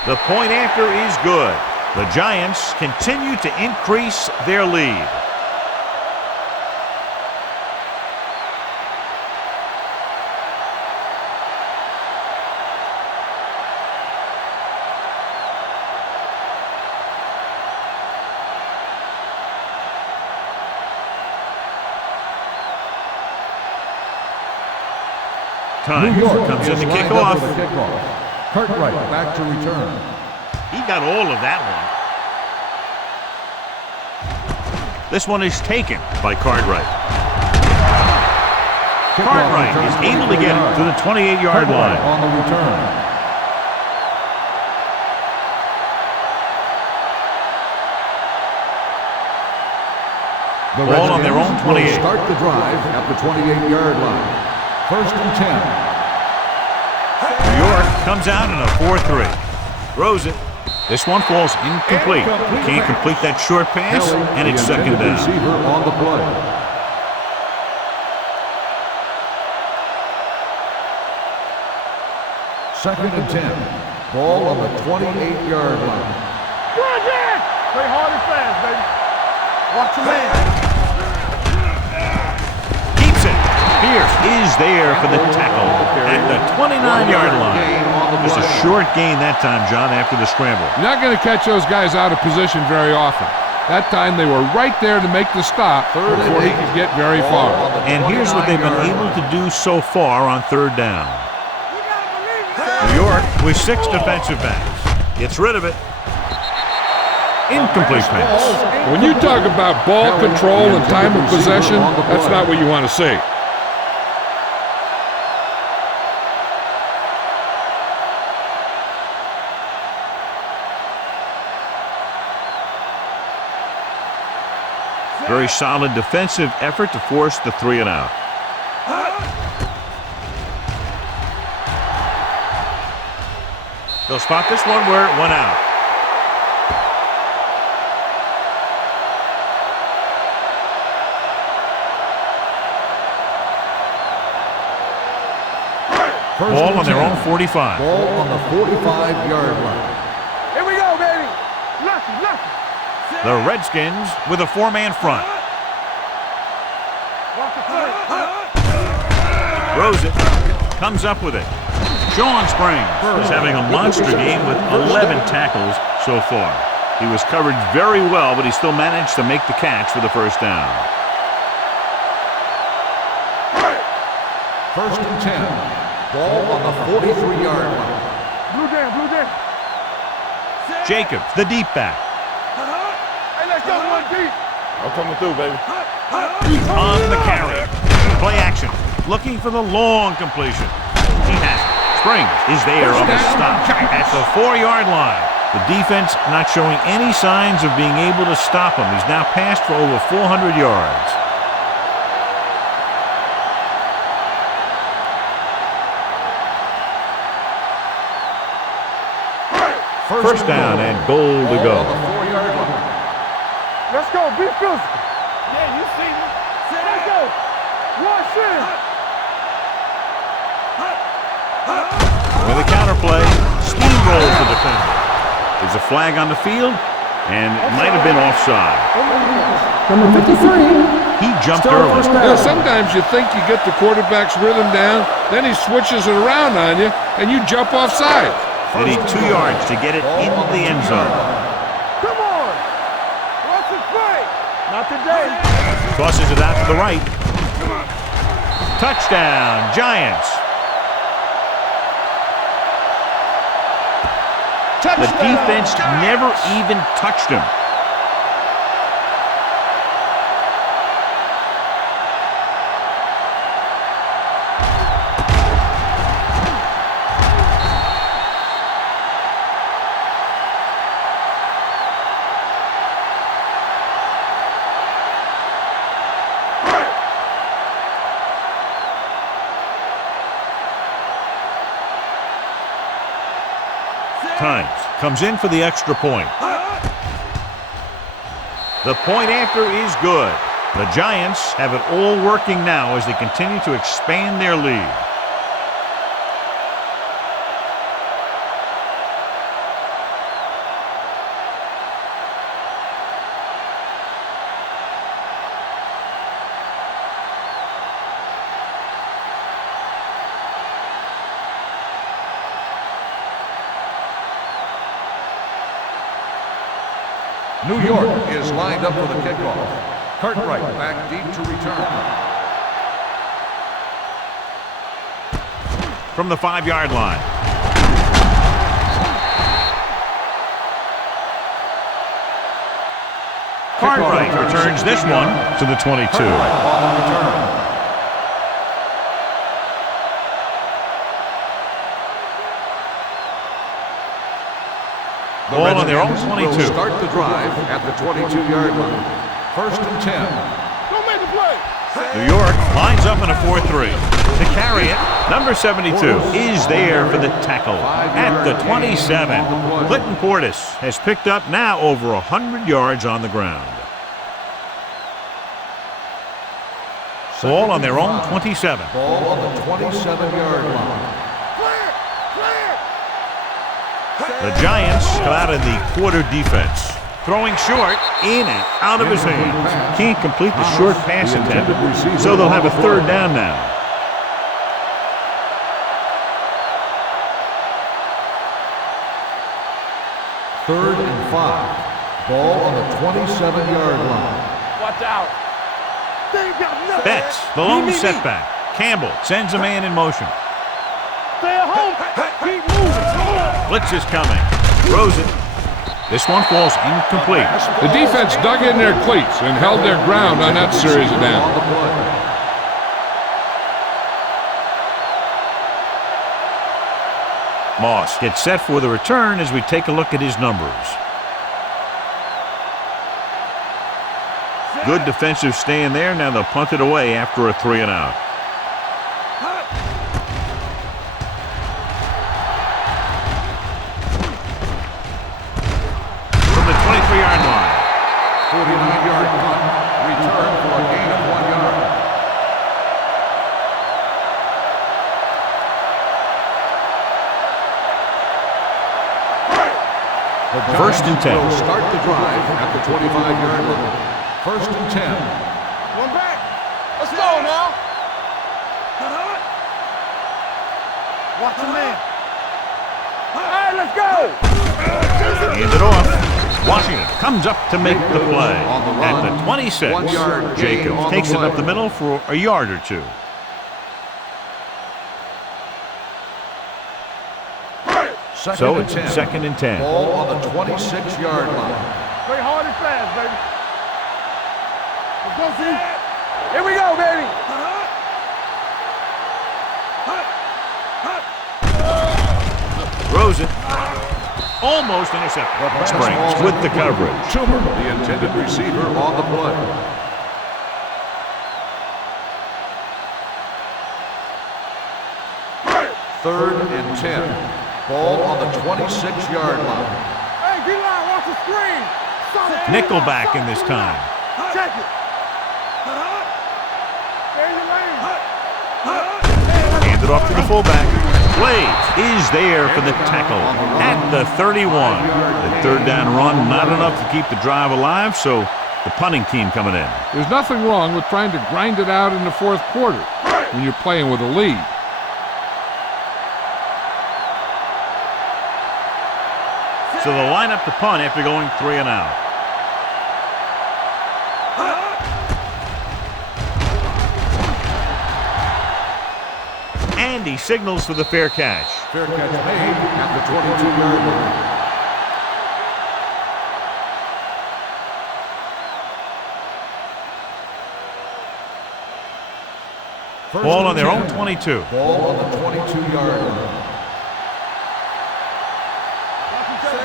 The point after is good. The Giants continue to increase their lead. Time comes in to kick off. Cartwright back to return. He got all of that one. This one is taken by Cartwright. Cartwright is able to get it to the 28-yard line. On the return. The Ball on their own Redskins will 28. start the drive at the 28-yard line. First and 10. New York comes out in a 4-3. Throws it. This one falls incomplete. Can't complete that short pass, and it's second down. Receiver on the play. Second and 10. Ball on the 28-yard line. Run, Jack. Play hard and fast, baby. Watch your man. Keeps it. Pierce is there for the tackle at the 29-yard line. Just a short gain that time, John, after the scramble. You're not going to catch those guys out of position very often. That time they were right there to make the stop before he could get very far. And here's what they've been able to do so far on third down. New York with 6 defensive backs. Gets rid of it. Incomplete pass. When you talk about ball control and time of possession, that's not what you want to see. Very solid defensive effort to force the 3 and out. They'll spot this one where it went out. Ball on their own 45. Ball on the 45-yard line. Here we go, baby. Lucky. The Redskins with a 4-man front. Watch the play. Throws it. Comes up with it. Sean Springs is having a monster game with 11 tackles so far. He was covered very well, but he still managed to make the catch for the first down. First and 10. Ball on the 43-yard line. Blue jam. Jacobs, the deep back. Hey, let's go one deep. I'm coming through, baby. On the carry. Play action. Looking for the long completion. He has it. Springs is there on the stop at the 4-yard line. The defense not showing any signs of being able to stop him. He's now passed for over 400 yards. First down and goal to go. On the 4-yard line. Let's go. Be physical. Yeah, you see me. Let's go. Rush in. With a counterplay, steamrolls the defender. There's a flag on the field, and it might have been offside. Number 53. He jumped Still early. first down. Yeah, sometimes you think you get the quarterback's rhythm down, then he switches it around on you, and you jump off sides. They need 2 yards to get it into the end zone. Come on. What's the play? Not today. Tosses it out to the right. Touchdown, Giants. The defense never even touched him. Times comes in for the extra point. The point after is good. The Giants have it all working now as they continue to expand their lead. New York is lined up for the kickoff. Cartwright back deep to return. From the 5-yard line. Cartwright returns this one to the 22. Cartwright on return. The Ball on their own Redskins 22. will start the drive at the 22-yard line. First and 10. Don't make the play. New York lines up in a 4-3. To carry it, number 72 is there for the tackle at the 27. Clinton Portis has picked up now over 100 yards on the ground. Ball on their own 27. Ball on the 27-yard line. The Giants come out in the quarter defense. Throwing short, in and out of his hands. Can't complete the short pass attempt, so they'll have a third down now. Third and 5. Ball on the 27-yard line. Watch out. They ain't got nothing. Betts, the lone setback. Campbell sends a man in motion. Stay at home. Keep moving. Blitz is coming. Throws it. This one falls incomplete. The defense dug in their cleats and held their ground on that series of downs. On the play. Moss gets set for the return as we take a look at his numbers. Good defensive stand there. Now they'll punt it away after a 3-and-out. From the 23-yard line. 49-yard punt. Return for a gain of 1 yard. The First and 10. Will start the drive at the 25-yard line. First and 10. One back. Let's go now. Watch the man. Hey, let's go. Hand it off. Washington comes up to make the play. On the At run. the 26, 1 yard gain Jacobs on the takes it up play. the middle for a yard or two. So it's 2nd and 10. Ball on the 26-yard line. Play hard and fast, baby. Let's go, see. Here we go, baby. Throws it. Almost intercepted. Springs with the coverage. Schumer, the intended receiver, on the play. Third and 10. Ball on the 26-yard line. Hey, D-line, watch the screen. Nickelback in this time. Check it. Stay in your lane. Handed off to the fullback. Waves is there for the tackle at the 31. The third down run, not enough to keep the drive alive, so the punting team coming in. There's nothing wrong with trying to grind it out in the fourth quarter when you're playing with a lead. So they'll line up to punt after going 3 and out. And he signals for the fair catch. Fair catch made at the 22-yard line. Ball on their own 22. Ball on the 22-yard line.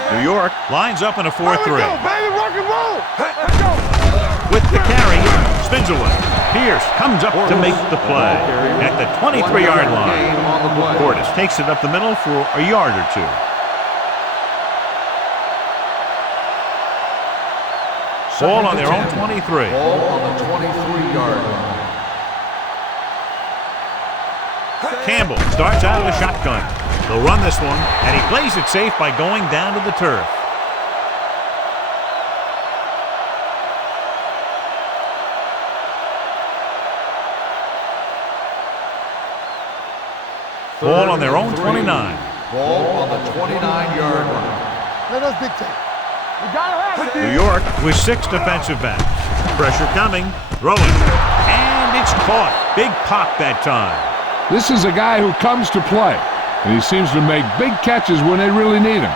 New York lines up in a 4-3. Let's go, baby, rock and roll. Let's go. With the carry, spins away. Pierce comes up to make the play at the 23-yard line. Portis takes it up the middle for a yard or two. Ball on their own 23. Ball on the 23-yard line. Campbell starts out of the shotgun. They'll run this one, and he plays it safe by going down to the turf. Ball on their own 29. Ball on the 29-yard line. Let us dictate. We gotta have it. New York with 6 defensive backs. Pressure coming, throwing, and it's caught. Big pop that time. This is a guy who comes to play, and he seems to make big catches when they really need him.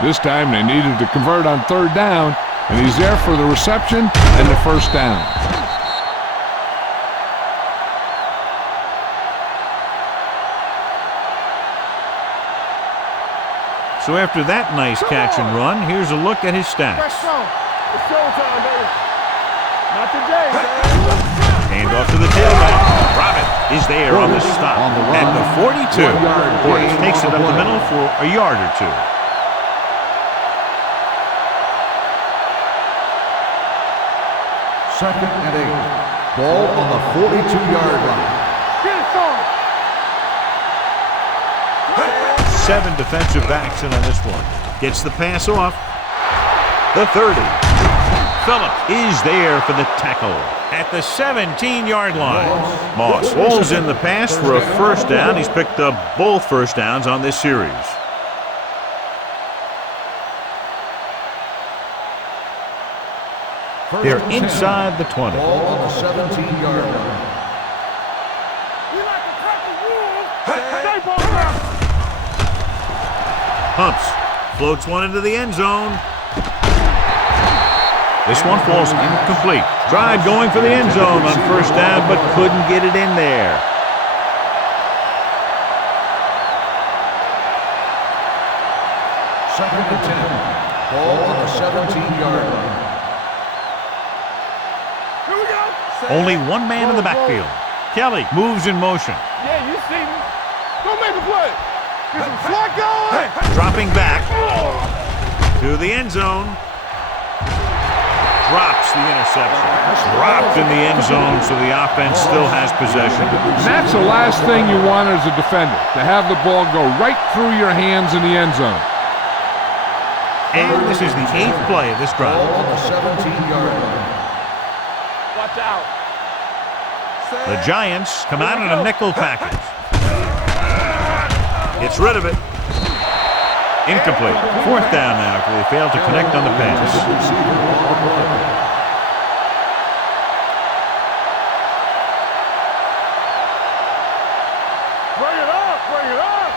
This time they needed to convert on third down, and he's there for the reception and the first down. So after that nice catch and run, here's a look at his stats. It's showtime, baby. Not today, man. Hand off to the tailback. Robin is there on the stop. At the 42. Portis takes it up the middle for a yard or two. Second and 8. Ball on the 42-yard line. Get it, son. 7 defensive backs in on this one. Gets the pass off. The 30. Phillips is there for the tackle at the 17-yard line. Moss rolls in the pass for a first down. He's picked up both first downs on this series. They're inside the 20. Ball on the 17-yard line. We like to cut the rules. Stay ball down. Pumps. Floats one into the end zone. This one falls incomplete. Tried going for the end zone on first down, but couldn't get it in there. Second and 10. Ball on the 17-yard line. Here we go. Only one man in the backfield. Kelly moves in motion. Yeah, you see me. Go make a play. Get some slot going. Dropping back to the end zone. Drops the interception. Dropped in the end zone, so the offense still has possession. That's the last thing you want as a defender, to have the ball go right through your hands in the end zone. And this is the 8th play of this drive. Ball on the 17-yard line. Watch out. The Giants come out in a nickel package. Gets rid of it. Incomplete. 4th down now after they failed to connect on the pass. Bring it up. Bring it up.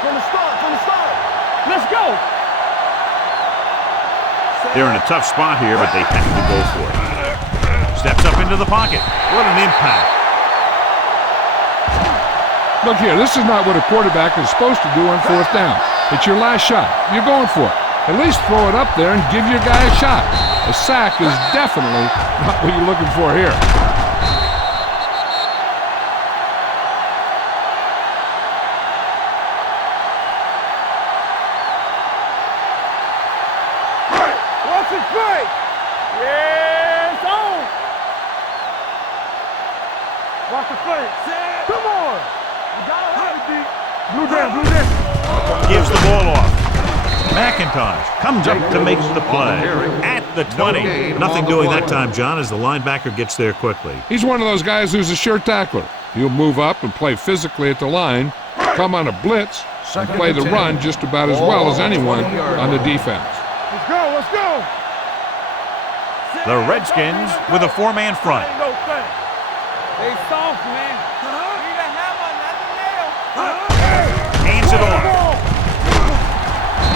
From the start. From the start. Let's go. They're in a tough spot here, but they have to go for it. Steps up into the pocket. What an impact. Look here, this is not what a quarterback is supposed to do on fourth down. It's your last shot. You're going for it. At least throw it up there and give your guy a shot. A sack is definitely not what you're looking for here. Watch it play. Yes, on. Watch the play. Come on. You got it. Blue down. Gives the ball off. McIntosh comes up to make the play at the 20. Nothing doing that time, John, as the linebacker gets there quickly. He's one of those guys who's a sure tackler. He'll move up and play physically at the line, come on a blitz, and play the run just about as well as anyone on the defense. Let's go. Let's go. The Redskins with a four-man front. Ain't no thing. They soft, man. Need a hammer, not the nail. Hands it off.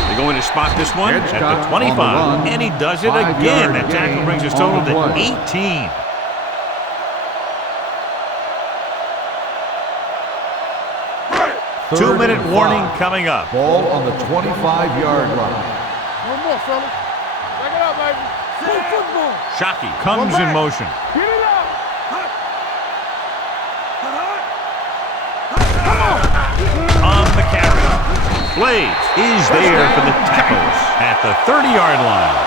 They're going to spot this one at the 25, and he does it again. That tackle brings his total to 18. Two-minute warning coming up. Ball on the 25-yard line. One more, fellas. Back it up, baby. Play football. Shockey comes in motion. Get it up. On the carry. Blades is there for the tackles at the 30-yard line.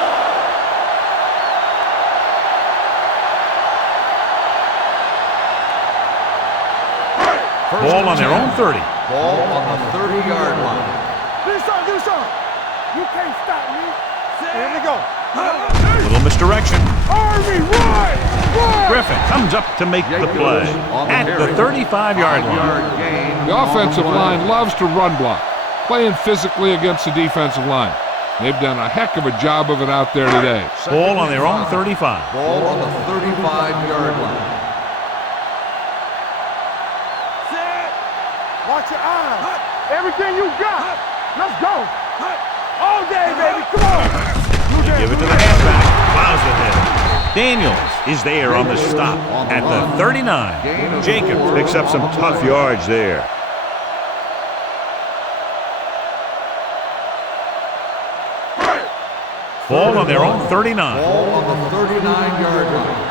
Ball on their own 30. Ball on the 30-yard line. Do something. You can't stop me. Here we go. Little misdirection. Army, run. Griffin comes up to make the play at the 35-yard line. The offensive line loves to run block, playing physically against the defensive line. They've done a heck of a job of it out there today. Ball on their own 35. Ball on the 35-yard line. Watch your eyes. Everything you got. Let's go. All day, baby. Come on. They give it to the halfback. Plows ahead. Daniels is there on the stop at the 39. Jacobs picks up some tough yards there. Ball on their own 39. Ball on the 39-yard line.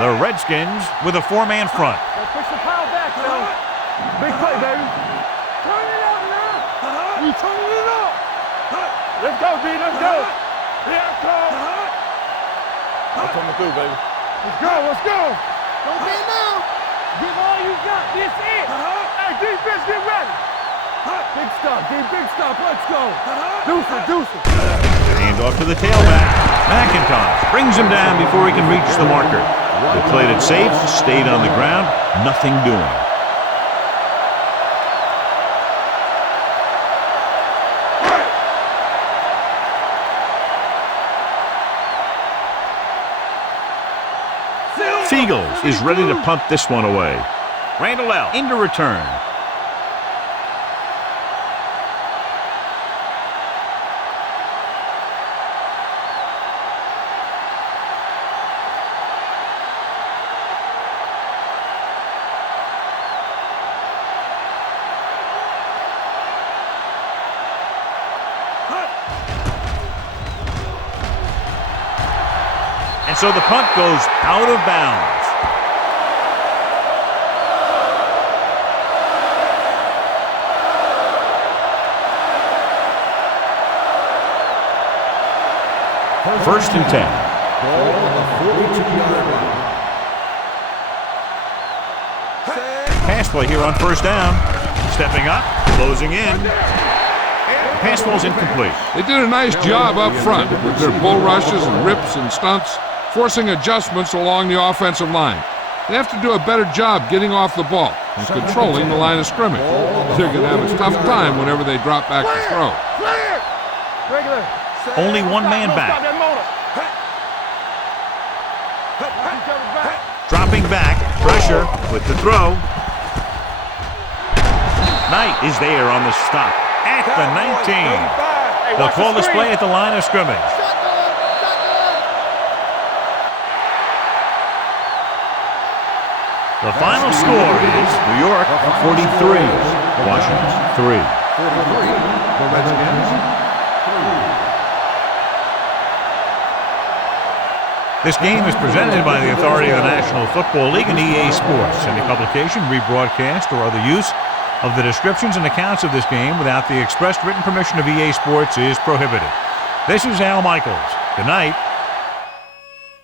The Redskins with a four-man front. Push the power back, yo. Big play, baby. Turn it up now. We turning it up. Let's go, B. Let's go. Here I come. I'm coming through, baby. Let's go. Don't get now. Give all you got. This it. Hey, defense, get ready. Big stop, D. Big stop. Let's go. Deuce it. Hand off to the tailback. McIntosh brings him down before he can reach the marker. They played it safe, stayed on the ground, nothing doing. Seagulls is ready to punt this one away. Randall L. into return. And so the punt goes out of bounds. First and 10. Ball on the 42-yard line. Pass play here on first down. Stepping up, closing in. Pass ball's incomplete. They did a nice job up front with their bull rushes and rips and stunts, forcing adjustments along the offensive line. They have to do a better job getting off the ball and controlling the line of scrimmage. They're going to have a tough time whenever they drop back to throw. Regular. Only one man back. Dropping back, pressure with the throw. Knight is there on the stop at the 19. They'll call this play at the line of scrimmage. The final score is New York 43, Washington 3. 43, the Redskins. This game is presented by the authority of the National Football League and EA Sports. Any publication, rebroadcast, or other use of the descriptions and accounts of this game without the expressed written permission of EA Sports is prohibited. This is Al Michaels. Good night.